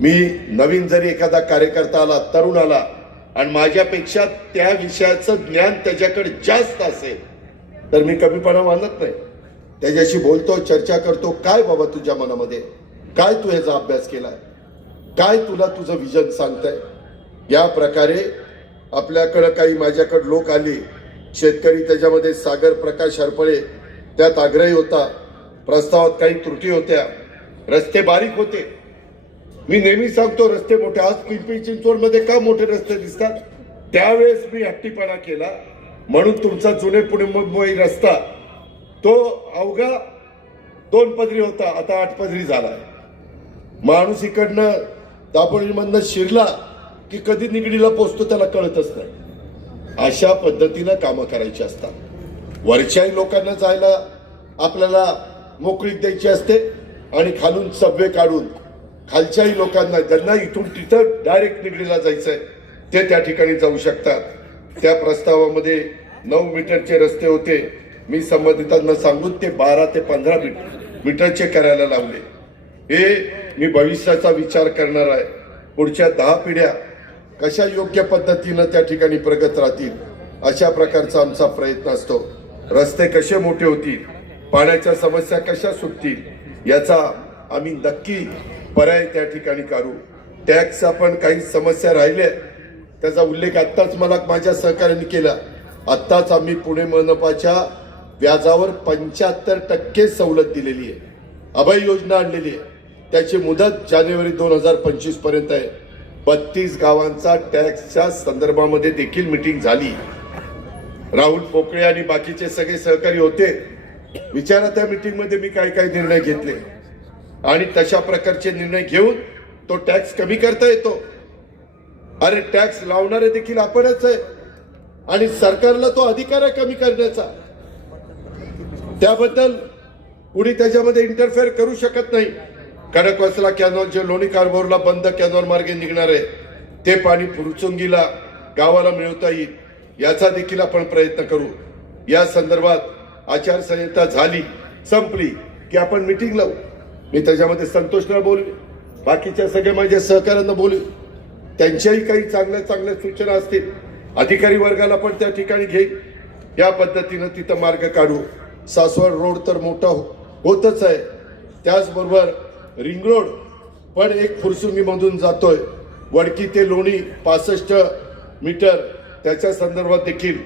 मी नवीन जरी एखादा कार्यकर्ता आला, तरुण आला आणि माझ्यापेक्षा त्या विषयाचं ज्ञान त्याच्याकडे जास्त असेल तर मी कमीपणा मानत नाही. त्याच्याशी बोलतो, चर्चा करतो. काय बाबा तुझ्या मनामध्ये काय, तू ह्याचा अभ्यास केलाय, काय तुला तुझं विजन सांगताय. या प्रकारे आपल्याकडं काही माझ्याकडे लोक आले, शेतकरी, त्याच्यामध्ये सागर प्रकाश हरपळे त्यात आग्रही होता. प्रस्तावात काही त्रुटी होत्या, रस्ते बारीक होते. मी नेहमी सांगतो रस्ते मोठे. आज पिंपरी चिंचवडमध्ये का मोठे रस्ते दिसतात? त्यावेळेस मी हट्टीपणा केला म्हणून तुमचा जुने पुणे मुंबई रस्ता तो अवघा 2 पदरी होता, आता 8 पदरी झालाय. माणूस इकडनं दापोलीमधनं शिरला की कधी निगडीला पोचतो त्याला कळतच नाही. अशा पद्धतीनं कामं करायची असतात. वरच्याही लोकांना जायला आपल्याला मोकळीक द्यायची असते आणि खालून सबवे काढून खालच्याही लोकांना ज्यांना इथून तिथं डायरेक्ट निगडीला जायचंय ते त्या ठिकाणी जाऊ शकतात. त्या प्रस्तावामध्ये 9 मीटरचे रस्ते होते. मी संबंधितांना सांगून ते 12 ते 15 मीटरचे करायला लावले. हे मी भविष्याचा विचार करणार आहे. पुढच्या 10 पिढ्या कशा योग्य पद्धतीनं त्या ठिकाणी प्रगत राहतील अशा प्रकारचा आमचा प्रयत्न असतो. रस्ते कसे मोठे होतील, पाण्याच्या समस्या कशा सुटतील याचा आम्ही नक्की पर्याय त्या ठिकाणी काढू. टॅक्स आपण काही समस्या राहिल्या त्याचा उल्लेख आत्ताच मला माझ्या सहकार्याने केला. आत्ताच आम्ही पुणे मनपाच्या व्याजावर 75% सवलत दिलेली आहे. अभय योजना आणलेली आहे. त्याची मुदत जानेवारी 2025 पर्यंत आहे. 32 गावांचा टॅक्सच्या संदर्भामध्ये देखील मीटिंग झाली. राहुल पोकळे आणि बाकीचे सगळे सहकारी होते. विचारा त्या मीटिंग मध्ये मी काय काय निर्णय घेतले आणि तशा प्रकारचे निर्णय घेऊन तो टॅक्स कमी करता येतो. अरे टॅक्स लावणारे देखील आपणच आहे आणि सरकारला तो अधिकार आहे कमी करण्याचा. त्याबद्दल कुणी त्याच्यामध्ये इंटरफेअर करू शकत नाही. खडकवासला कॅनॉल जे लोणी कारभारला बंद कॅनॉल मार्गे निघणार आहे ते पाणी फुरचुंगीला गावाला मिळवता येईल याचा देखील आपण प्रयत्न करू. या संदर्भात आचारसंहिता झाली संपली की आपण मीटिंग लावू. मी त्याच्यामध्ये संतोषला बोलले, बाकीच्या सगळ्या माझ्या सहकाऱ्यांना बोलू. त्यांच्याही काही चांगल्या चांगल्या सूचना असतील अधिकारी वर्गाला पण त्या ठिकाणी घेईल. या पद्धतीनं तिथं मार्ग काढू. सासवड रोड तर मोठा होतच आहे. त्याचबरोबर रिंग रोड पण एक फुरसुंगीमधून जातोय. वडकी ते लोणी 65 मीटर त्याच्या संदर्भात देखील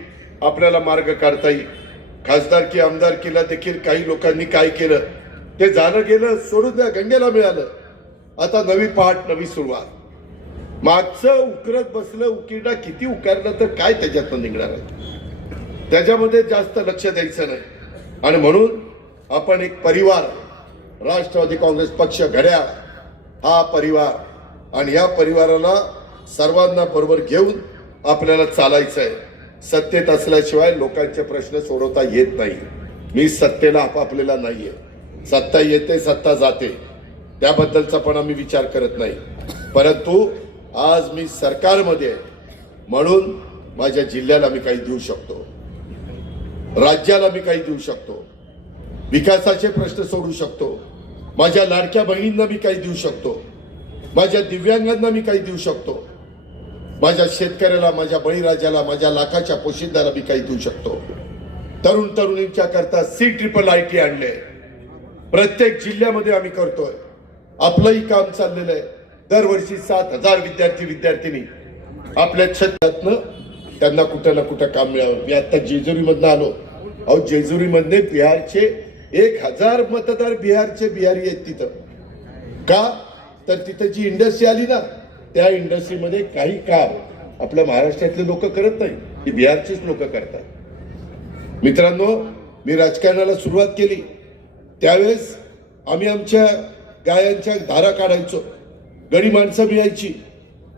आपल्याला मार्ग काढता येईल. खासदारकी आमदारकीला देखील काही लोकांनी काय केलं ते झालं गेलं सोडून द्या. गंगेला मिळालं. आता नवी पहाट नवी सुरुवात. मागचं उकरत बसलं उकिरडा किती उकारलं तर काय त्याच्यातनं निघणार आहे. त्याच्यामध्ये जास्त लक्ष द्यायचं नाही. आणि म्हणून आपण एक परिवार राष्ट्रवादी काँग्रेस पक्ष घड्याळ हा परिवार आणि या परिवाराला सर्वांना बरोबर घेऊन आपल्याला चालायचं आहे. सत्तेत असल्याशिवाय लोकांचे प्रश्न सोडवता येत नाही. मी सत्तेला आपापलेला नाहीये. सत्ता येते सत्ता जाते त्याबद्दलचा पण आम्ही विचार करत नाही. परंतु आज मी सरकारमध्ये म्हणून माझ्या जिल्ह्याला मी काही देऊ शकतो, राज्याला मी काही देऊ शकतो, विकासाचे प्रश्न सोडू शकतो, माझ्या लाडक्या बहिणींना मी काही देऊ शकतो, माझ्या दिव्यांगांना मी काही देऊ शकतो, माझ्या शेतकऱ्याला, माझ्या बळीराजाला, माझ्या लाखाच्या पोशिंदाला मी काही देऊ शकतो. तरुण तरुणींच्या करता CIIT आणले. प्रत्येक जिल्ह्यामध्ये आम्ही करतोय. आपलंही काम चाललेलं आहे. दरवर्षी 7,000 विद्यार्थिनी आपल्या क्षेत्रातनं त्यांना कुठं ना कुठं काम मिळावं. मी आता जेजुरीमधनं आलो. अहो जेजुरीमधले बिहारचे 1,000 मतदार बिहारी आहेत तिथं. का तर तिथं जी इंडस्ट्री आली ना त्या इंडस्ट्रीमध्ये काही काम आपल्या महाराष्ट्रातले लोक करत नाही, ती बिहारचीच लोक करतात. मित्रांनो, मी राजकारणाला सुरुवात केली त्यावेळेस आम्ही आमच्या गायांच्या धारा काढायचो. गडी माणसं मिळायची.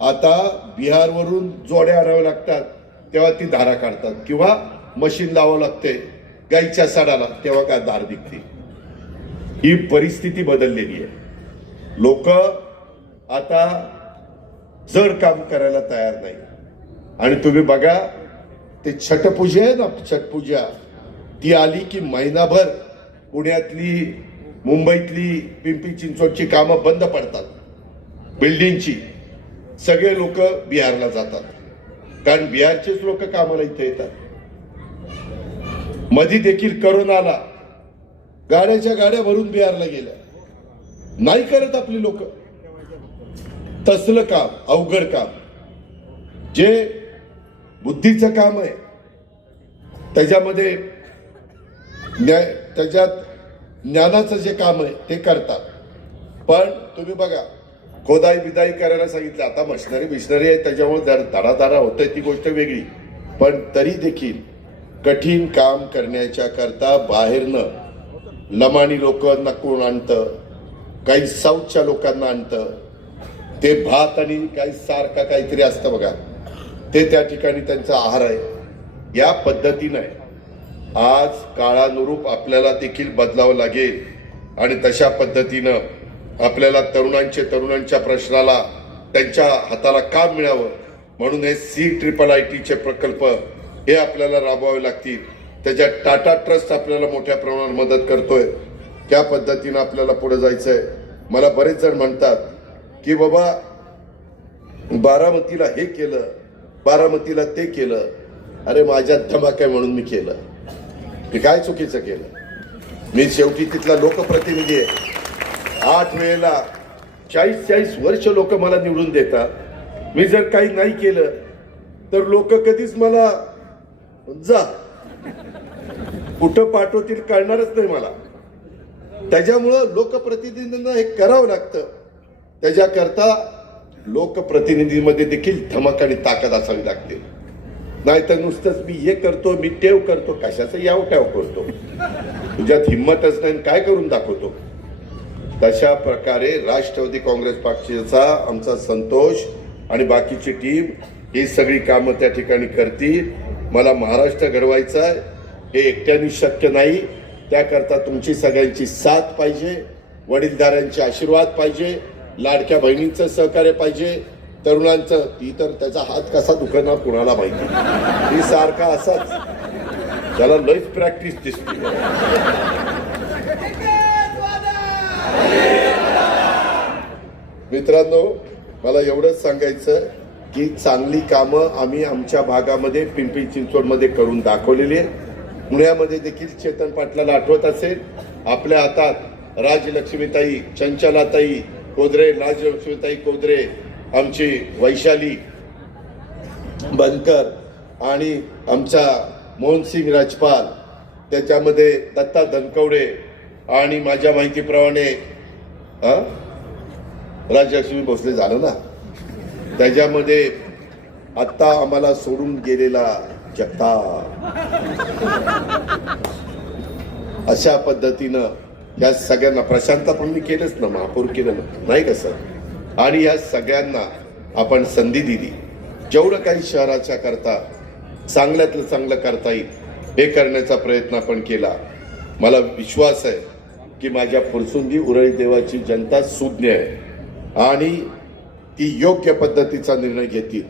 आता बिहारवरून जोड्या आणाव्या लागतात तेव्हा ती धारा काढतात किंवा मशीन लावावं लागते गाईच्या साडाला तेव्हा काय धार दिसते. ही परिस्थिती बदललेली आहे. लोक आता जड काम करायला तयार नाही. आणि तुम्ही बघा ते छटपूजा आहे ना, छटपूजा ती आली की महिनाभर पुण्यातली मुंबईतली पिंपरी चिंचवडची कामं बंद पडतात. बिल्डिंगची सगळे लोक बिहारला जातात कारण बिहारचेच लोक कामाला इथे येतात. मधी देखील करोना आला, गाड्याच्या गाड्या भरून बिहारला गेल्या. नाही करत आपली लोक तसलं काम, अवघड काम जे बुद्धीचं काम आहे त्याच्यामध्ये त्याच्यात ज्ञानाचं जे काम आहे ते करतात. पण तुम्ही बघा खोदाई बिदाई करायला सांगितलं. आता मिशनरी आहे त्याच्यामुळे धाडाधाडा होतंय ती गोष्ट वेगळी. पण तरी देखील कठीण काम करण्याच्या करता बाहेरनं लमाणी लोकांना कोण आणतं, काही साऊथच्या लोकांना आणतं. ते भात आणि काही सारखा काहीतरी असतं बघा ते त्या ठिकाणी त्यांचा आहार आहे. या पद्धतीनं आज काळानुरूप आपल्याला देखील बदलावं लागेल आणि तशा पद्धतीनं आपल्याला तरुणांच्या प्रश्नाला त्यांच्या हाताला काम मिळावं म्हणून हे CIIITचे प्रकल्प हे आपल्याला राबवावे लागतील. त्याच्यात टाटा ट्रस्ट आपल्याला मोठ्या प्रमाणात मदत करतोय. त्या पद्धतीनं आपल्याला पुढे जायचंय. मला बरेच जण म्हणतात की बाबा बारामतीला हे केलं, बारामतीला ते केलं. अरे माझ्यात धमाक आहे म्हणून मी केलं. मी काय चुकीचं केलं? मी शेवटी तिथला लोकप्रतिनिधी आहे. 8 वेळेला 40 वर्ष लोक मला निवडून देतात. मी जर काही नाही केलं तर लोक कधीच मला जा कुठं पाठवतील कळणारच नाही मला. त्याच्यामुळं लोकप्रतिनिधींना हे करावं लागतं. त्याच्याकरता लोकप्रतिनिधीमध्ये देखील धमक आणि ताकद असावी लागते. नाहीतर नुसतंच मी हे करतो, मी टेव करतो, कशाचं याव टेव करतो, तुझ्यात हिंमतच नाही काय करून दाखवतो. तशा प्रकारे राष्ट्रवादी काँग्रेस पक्षाचा आमचा संतोष आणि बाकीची टीम ही सगळी कामं त्या ठिकाणी करतील. मला महाराष्ट्र घडवायचा आहे. हे एकट्याने शक्य नाही. त्याकरता तुमची सगळ्यांची साथ पाहिजे, वडीलधाऱ्यांचे आशीर्वाद पाहिजे, लाडक्या बहिणींचं सहकार्य पाहिजे, तरुणांचं. ती तर त्याचा हात कसा दुखणार कुणाला माहिती. ती सारखा असाच त्याला लईच प्रॅक्टिस दिसते. मित्रांनो, मला एवढंच सांगायचं की चांगली कामं आम्ही आमच्या भागामध्ये पिंपरी चिंचवडमध्ये करून दाखवलेली आहे. पुण्यामध्ये देखील चेतन पाटलाला आठवत असेल, आपल्या हातात राजलक्ष्मीताई, चंचलाताई कोदरे, राजलक्ष्मीताई कोदरे, आमची वैशाली बनकर आणि आमचा मोहनसिंग राजपाल, त्याच्यामध्ये दत्ता धनकवडे आणि माझ्या माहितीप्रमाणे राजलक्ष्मी भोसले झालं ना. त्याच्यामध्ये आता आम्हाला सोडून गेलेला जगताप. अशा पद्धतीनं या सगळ्यांना, प्रशांत पण मी केलंच ना, महापौर केलं नाही का सर. आणि या सगळ्यांना आपण संधी दिली. जेवढं काही शहराच्या करता चांगल्यातलं चांगलं करता येईल हे करण्याचा प्रयत्न आपण केला. मला विश्वास आहे की माझ्या फुरसुंगी उरळी देवाची जनता सुज्ञ आहे आणि ती योग्य पद्धतीचा निर्णय घेतील.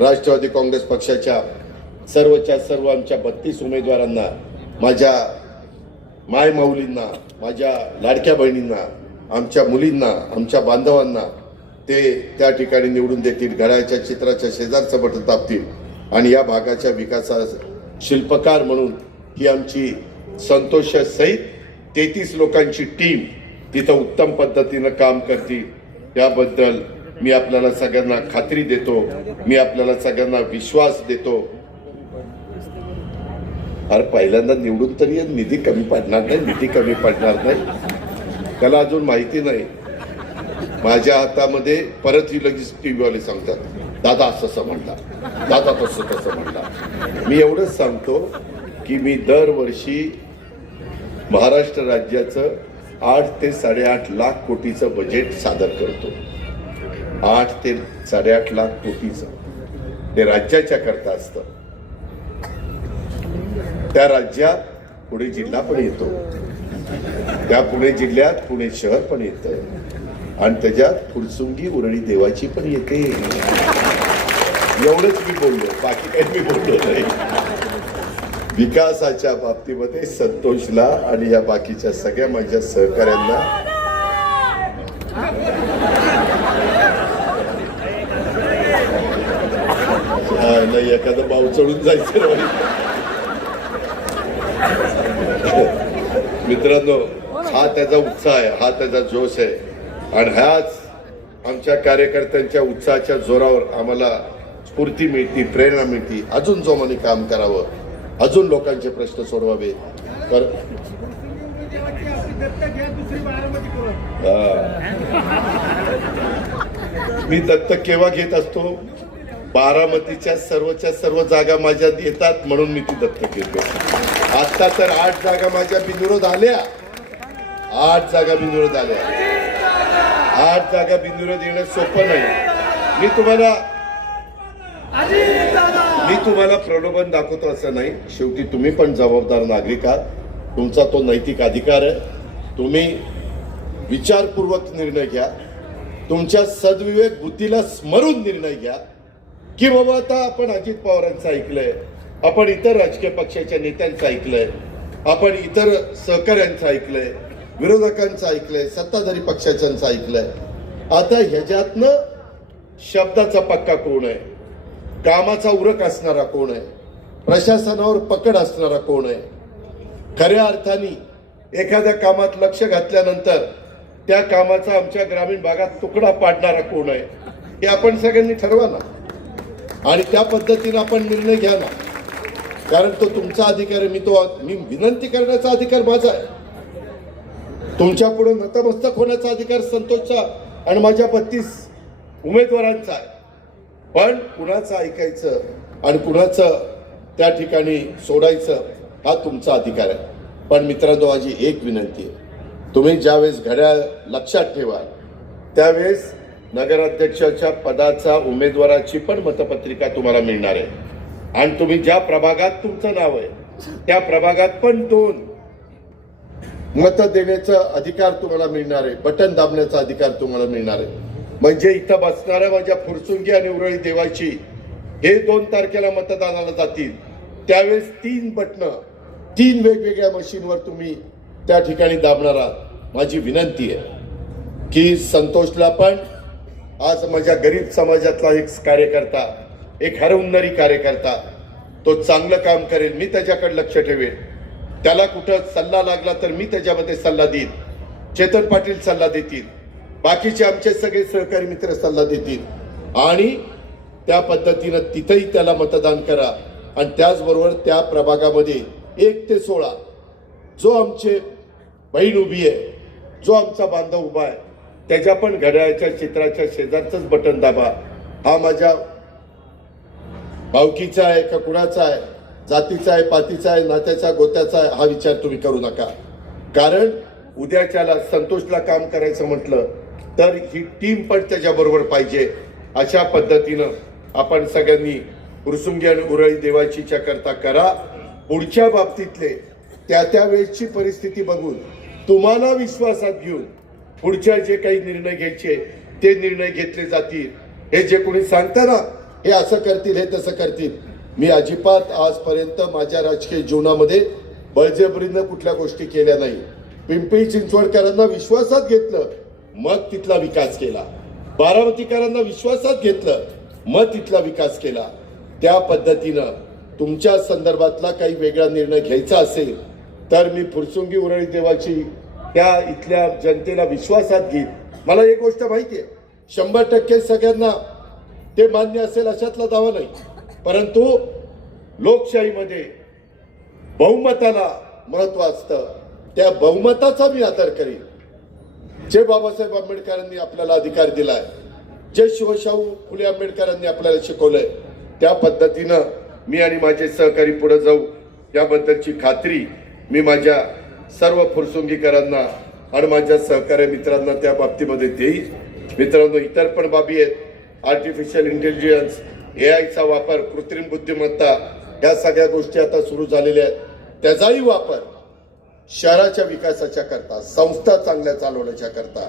राष्ट्रवादी काँग्रेस पक्षाच्या सर्वच्या सर्व आमच्या 32 उमेदवारांना, माझ्या मायमाऊलींना, माझ्या लाडक्या बहिणींना, आमच्या मुलींना, आमच्या बांधवांना ते त्या ठिकाणी निवडून देतील. घड्याळाच्या चित्राच्या शेजारचं बटन दाबतील आणि या भागाच्या विकासाचा शिल्पकार म्हणून ही आमची संतोष सहित 33 लोकांची टीम तिथं उत्तम पद्धतीनं काम करतील. त्याबद्दल मी आपल्याला सगळ्यांना खात्री देतो. मी आपल्याला सगळ्यांना विश्वास देतो. अरे पहिल्यांदा निवडून तरी निधी कमी पडणार नाही, निधी कमी पडणार नाही. त्याला अजून माहिती नाही. माझ्या हातामध्ये परत ही लगेच टीव्ही वाले सांगतात, दादा असं म्हणला, दादा तसं म्हणला. मी एवढंच सांगतो की मी दरवर्षी महाराष्ट्र राज्याचं 8 ते 8.5 लाख कोटीचं बजेट सादर करतो. 8 ते 8.5 लाख कोटीचं ते राज्याच्या करता असतं. त्या राज्यात पुणे जिल्हा पण येतो, त्या पुणे जिल्ह्यात पुणे शहर पण येतं आणि त्याच्यात फुरसुंगी उरळी देवाची पण येते. एवढंच मी बोललो, बाकी काही मी बोललो नाही. विकासाच्या बाबतीमध्ये संतोषला आणि या बाकीच्या सगळ्या माझ्या सहकाऱ्यांना नाही एखादं भाव चढून जायचं. मित्रांनो, हा त्याचा उत्साह आहे, हा त्याचा जोश आहे आणि ह्याच आमच्या कार्यकर्त्यांच्या उत्साहाच्या जोरावर आम्हाला स्फूर्ती मिळते, प्रेरणा मिळते. अजून जोमाने काम करावं, अजून लोकांचे प्रश्न सोडवावे. मी दत्तक केव्हा घेत असतो? बारामतीच्या सर्व जागा माझ्या येतात म्हणून मी ती दत्तक घेतो. आता तर 8 जागा माझ्या बिनविरोध आल्या. 8 जागा बिनविरोध आल्या. 8 जागा बिनविरोध येणं सोपं नाही. मी तुम्हाला प्रलोभन दाखवतो असं नाही. शेवटी तुम्ही पण जबाबदार नागरिक आहात. तुमचा तो नैतिक अधिकार आहे. तुम्ही विचारपूर्वक निर्णय घ्या. तुमच्या सद्विवेक बुद्धीला स्मरून निर्णय घ्या की बाबा आता आपण अजित पवारांचं ऐकलंय, आपण इतर राजकीय पक्षाच्या नेत्यांचं ऐकलंय, आपण इतर सहकाऱ्यांचं ऐकलंय, विरोधकांचं ऐकलंय, सत्ताधारी पक्षाच्यांचं ऐकलंय. आता ह्याच्यातनं शब्दाचा पक्का कोण आहे, कामाचा उरक असणारा कोण आहे, प्रशासनावर पकड असणारा कोण आहे, खऱ्या अर्थाने एखाद्या कामात लक्ष घातल्यानंतर त्या कामाचा आमच्या ग्रामीण भागात तुकडा पाडणारा कोण आहे, हे आपण सगळ्यांनी ठरवा ना. आणि त्या पद्धतीने आपण निर्णय घ्या ना. कारण तो तुमचा अधिकार आहे. मी विनंती करण्याचा अधिकार माझा आहे. तुमच्या पुढे नतमस्तक होण्याचा अधिकार संतोषचा आणि माझ्या 32 उमेदवारांचा आहे. पण कुणाचं ऐकायचं आणि कुणाचं त्या ठिकाणी सोडायचं हा तुमचा अधिकार आहे. पण मित्रांनो, माझी एक विनंती आहे, तुम्ही ज्यावेळेस घड्याळ लक्षात ठेवा त्यावेळेस नगराध्यक्षाच्या पदाचा उमेदवाराची पण मतपत्रिका तुम्हाला मिळणार आहे. आणि तुम्ही ज्या प्रभागात तुमचं नाव आहे त्या प्रभागात पण 2 मत देण्याचा अधिकार तुम्हाला मिळणार आहे. बटन दाबण्याचा अधिकार तुम्हाला मिळणार आहे. म्हणजे इथं बसणाऱ्या माझ्या फुरसुंगी आणि उरळी देवाची हे 2 तारखेला मतदानाला जातील त्यावेळेस 3 बटणं 3 वेगवेगळ्या मशीनवर तुम्ही त्या ठिकाणी दाबणार आहात. माझी विनंती आहे की संतोषला पण आज माझ्या गरीब समाजातला एक कार्यकर्ता, एक हरहुन्नरी कार्यकर्ता, तो चांगलं काम करेल, मी त्याच्याकडे लक्ष ठेवेल. त्याला कुठं सल्ला लागला तर मी त्याच्यामध्ये सल्ला देईन. चेतन पाटील सल्ला देतील, बाकीचे आमचे सगळे सहकारी मित्र सल्ला देतील आणि त्या पद्धतीनं तिथेही त्याला मतदान करा. आणि त्याचबरोबर त्या प्रभागामध्ये 1 ते 16 जो आमचे बहीण उभी आहे, जो आमचा बांधव उभा आहे, त्याच्या पण घड्याळाच्या चित्राच्या शेजारचंच बटन दाबा. हा माझ्या भावकीचा आहे का कुणाचा आहे, जातीचा आहे, पातीचा आहे, नात्याचा गोत्याचा आहे, हा विचार तुम्ही करू नका. कारण उद्याच्याला संतोषला काम करायचं म्हटलं तर ही टीम पण त्याच्याबरोबर पाहिजे. अशा पद्धतीनं आपण सगळ्यांनी फुरसुंगी आणि उरळी देवाचीच्या करता करा. पुढच्या बाबतीतले त्या वेळेची परिस्थिती बघून तुम्हाला विश्वासात घेऊन पुढच्या जे काही निर्णय घ्यायचे ते निर्णय घेतले जातील. हे जे कोणी सांगता ना हे असं करतील, हे तसं करतील, मी अजिबात आजपर्यंत माझ्या राजकीय जीवनामध्ये बळजबरीनं कुठल्या गोष्टी केल्या नाही. पिंपरी चिंचवडकरांना विश्वासात घेतलं मग तिथला विकास केला. बारामतीकरांना विश्वासात घेतलं मग तिथला विकास केला. त्या पद्धतीनं तुमच्या संदर्भातला काही वेगळा निर्णय घ्यायचा असेल तर मी फुरसुंगी उरळी देवाची त्या इथल्या जनतेला विश्वासात घेईन. मला एक गोष्ट माहिती आहे, 100% सगळ्यांना ते मान्य असेल अशातला दावा नाही. परंतु लोकशाहीमध्ये बहुमताला महत्व असतं. त्या बहुमताचा मी आदर करीन. जे बाबासाहेब आंबेडकरांनी आपल्याला अधिकार दिलाय, जे शिवशाहू फुले आंबेडकरांनी आपल्याला शिकवलंय, त्या पद्धतीनं मी आणि माझे सहकारी पुढे जाऊ याबद्दलची खात्री मी माझ्या सर्व फुरसुंगीकरांना आणि माझ्या सहकारी मित्रांना त्या बाबतीमध्ये देईल. मित्रांनो, इतर पण बाबी आहेत. आर्टिफिशियल इंटेलिजन्स, AIचा वापर, कृत्रिम बुद्धिमत्ता, या सगळ्या गोष्टी आता सुरू झालेल्या आहेत. त्याचाही वापर शहराच्या विकासाच्या करता, संस्था चांगल्या चालवण्याच्या करता,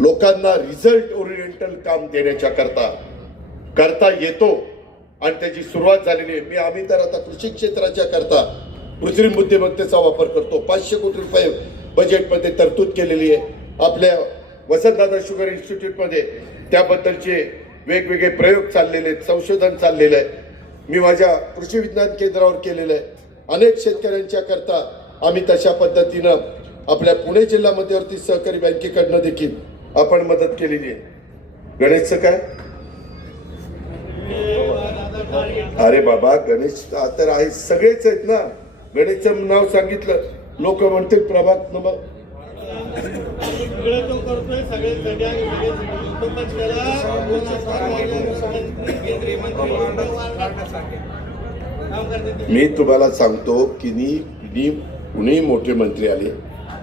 लोकांना रिझल्ट ओरिएंटल काम देण्याच्या करता येतो आणि त्याची सुरुवात झालेली आहे. आम्ही तर आता कृषी क्षेत्राच्या करता कृत्रिम बुद्धिमत्तेचा वापर करतो. 500 कोटी रुपये बजेटमध्ये तरतूद केलेली आहे. आपल्या वसंतदादा शुगर इन्स्टिट्यूटमध्ये त्याबद्दलचे वेगवेगळे प्रयोग चाललेले आहेत, संशोधन चाललेलं आहे. मी माझ्या कृषी विज्ञान केंद्रावर केलेलं आहे. अनेक शेतकऱ्यांच्या करता आम्ही तशा पद्धतीनं आपल्या पुणे जिल्हा मध्यवर्ती सहकारी बँकेकडनं देखील आपण मदत केलेली आहे. गणेशचं काय? अरे बाबा, गणेश तर आहे, सगळेच आहेत ना. गणेशचं नाव सांगितलं लोक म्हणतील प्रभाग नंबर. मी तुम्हाला सांगतो की कुणी मोठे मंत्री आले,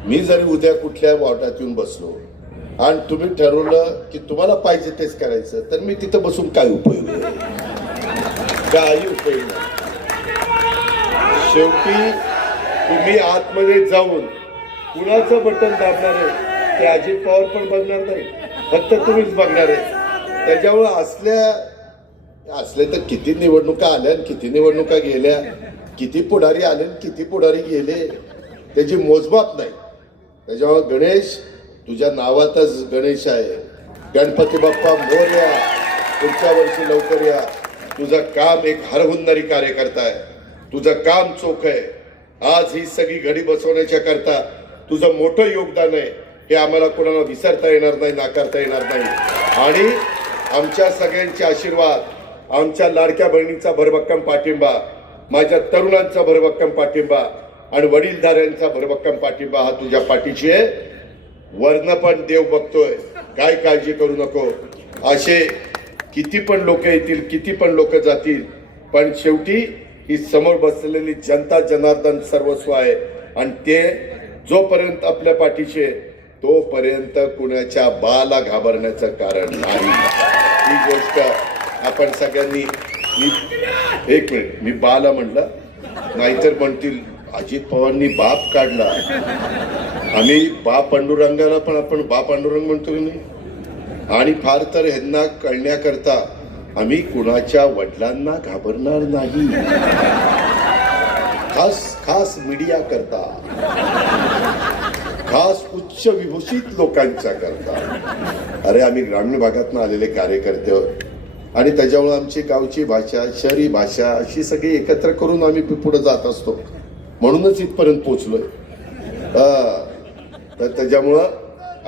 मी जरी उद्या कुठल्या वॉर्डात येऊन बसलो आणि तुम्ही ठरवलं की तुम्हाला पाहिजे तेच करायचं तर मी तिथं बसून काय उपयोग आहे? काही उपयोग नाही. शेवटी तुम्ही आतमध्ये जाऊन कुणाचं बटन दाबणार आहे ते अजित पवार पण बघणार नाही, फक्त तुम्हीच बघणार आहे. त्याच्यामुळे असले तर किती निवडणुका आल्या किती निवडणुका गेल्या, किती पुढारी आले किती पुढारी गेले त्याची मोजमाप नाही. त्याच्यामुळे गणेश, तुझ्या नावातच गणेश आहे. गणपती बाप्पा मोरया, पुढच्या वर्षी लवकर या. तुझं काम एक हरहुन्नरी कार्यकर्ता आहे, तुझं काम चोख आहे. आज ही सगळी घडी बसवण्याच्या करता तुझं मोठं योगदान आहे, हे आम्हाला कोणाला विसरता येणार नाही, नाकारता येणार नाही. आणि आमच्या सगळ्यांचे आशीर्वाद, आमच्या लाडक्या बहिणींचा भरभक्कम पाठिंबा, माझ्या तरुणांचा भरभक्कम पाठिंबा आणि वडीलधाऱ्यांचा भरभक्कम पाठिंबा हा तुझ्या पाठीशी आहे. वर्ण पण देव बघतोय, काय काळजी करू नको. असे किती पण लोक येतील, किती पण लोक जातील, पण शेवटी ही समोर बसलेली जनता जनार्दन सर्वस्व आहे. आणि ते जोपर्यंत आपल्या पाठीशी आहे तोपर्यंत कुणाच्या बाला घाबरण्याचं कारण नाही. ही गोष्ट आपण सगळ्यांनी, एक मिनिट, मी बाला म्हटलं नाहीतर म्हणतील अजित पवारांनी बाप काढला. आम्ही बा पांडुरंगाला पण आपण बा पांडुरंग म्हणतो की नाही. आणि फार तर ह्यांना कळण्याकरता आम्ही कुणाच्या वडिलांना घाबरणार नाही. खास मीडिया करता, खास उच्च विभूषित लोकांच्या करता. अरे आम्ही ग्रामीण भागातून आलेले कार्यकर्ते आहोत आणि त्याच्यामुळे आमची गावची भाषा, शहरी भाषा अशी सगळी एकत्र करून आम्ही पुढे जात असतो. म्हणूनच इथपर्यंत पोहोचलोय. तर त्याच्यामुळं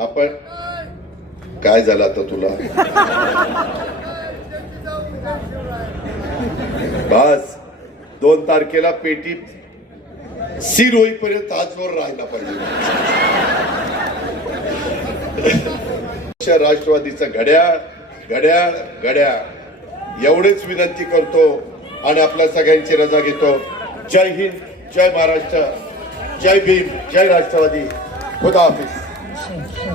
आपण, काय झालं आता तुला, बस 2 तारखेला पेटी सील होईपर्यंत हातवर राहायला पाहिजे. राष्ट्रवादीचं घड्याळ घड्याळ घड्याळ एवढीच विनंती करतो आणि आपल्या सगळ्यांची रजा घेतो. जय हिंद, जय महाराष्ट्र, जय भीम, जय राष्ट्रवादी. खुदा हाफिज.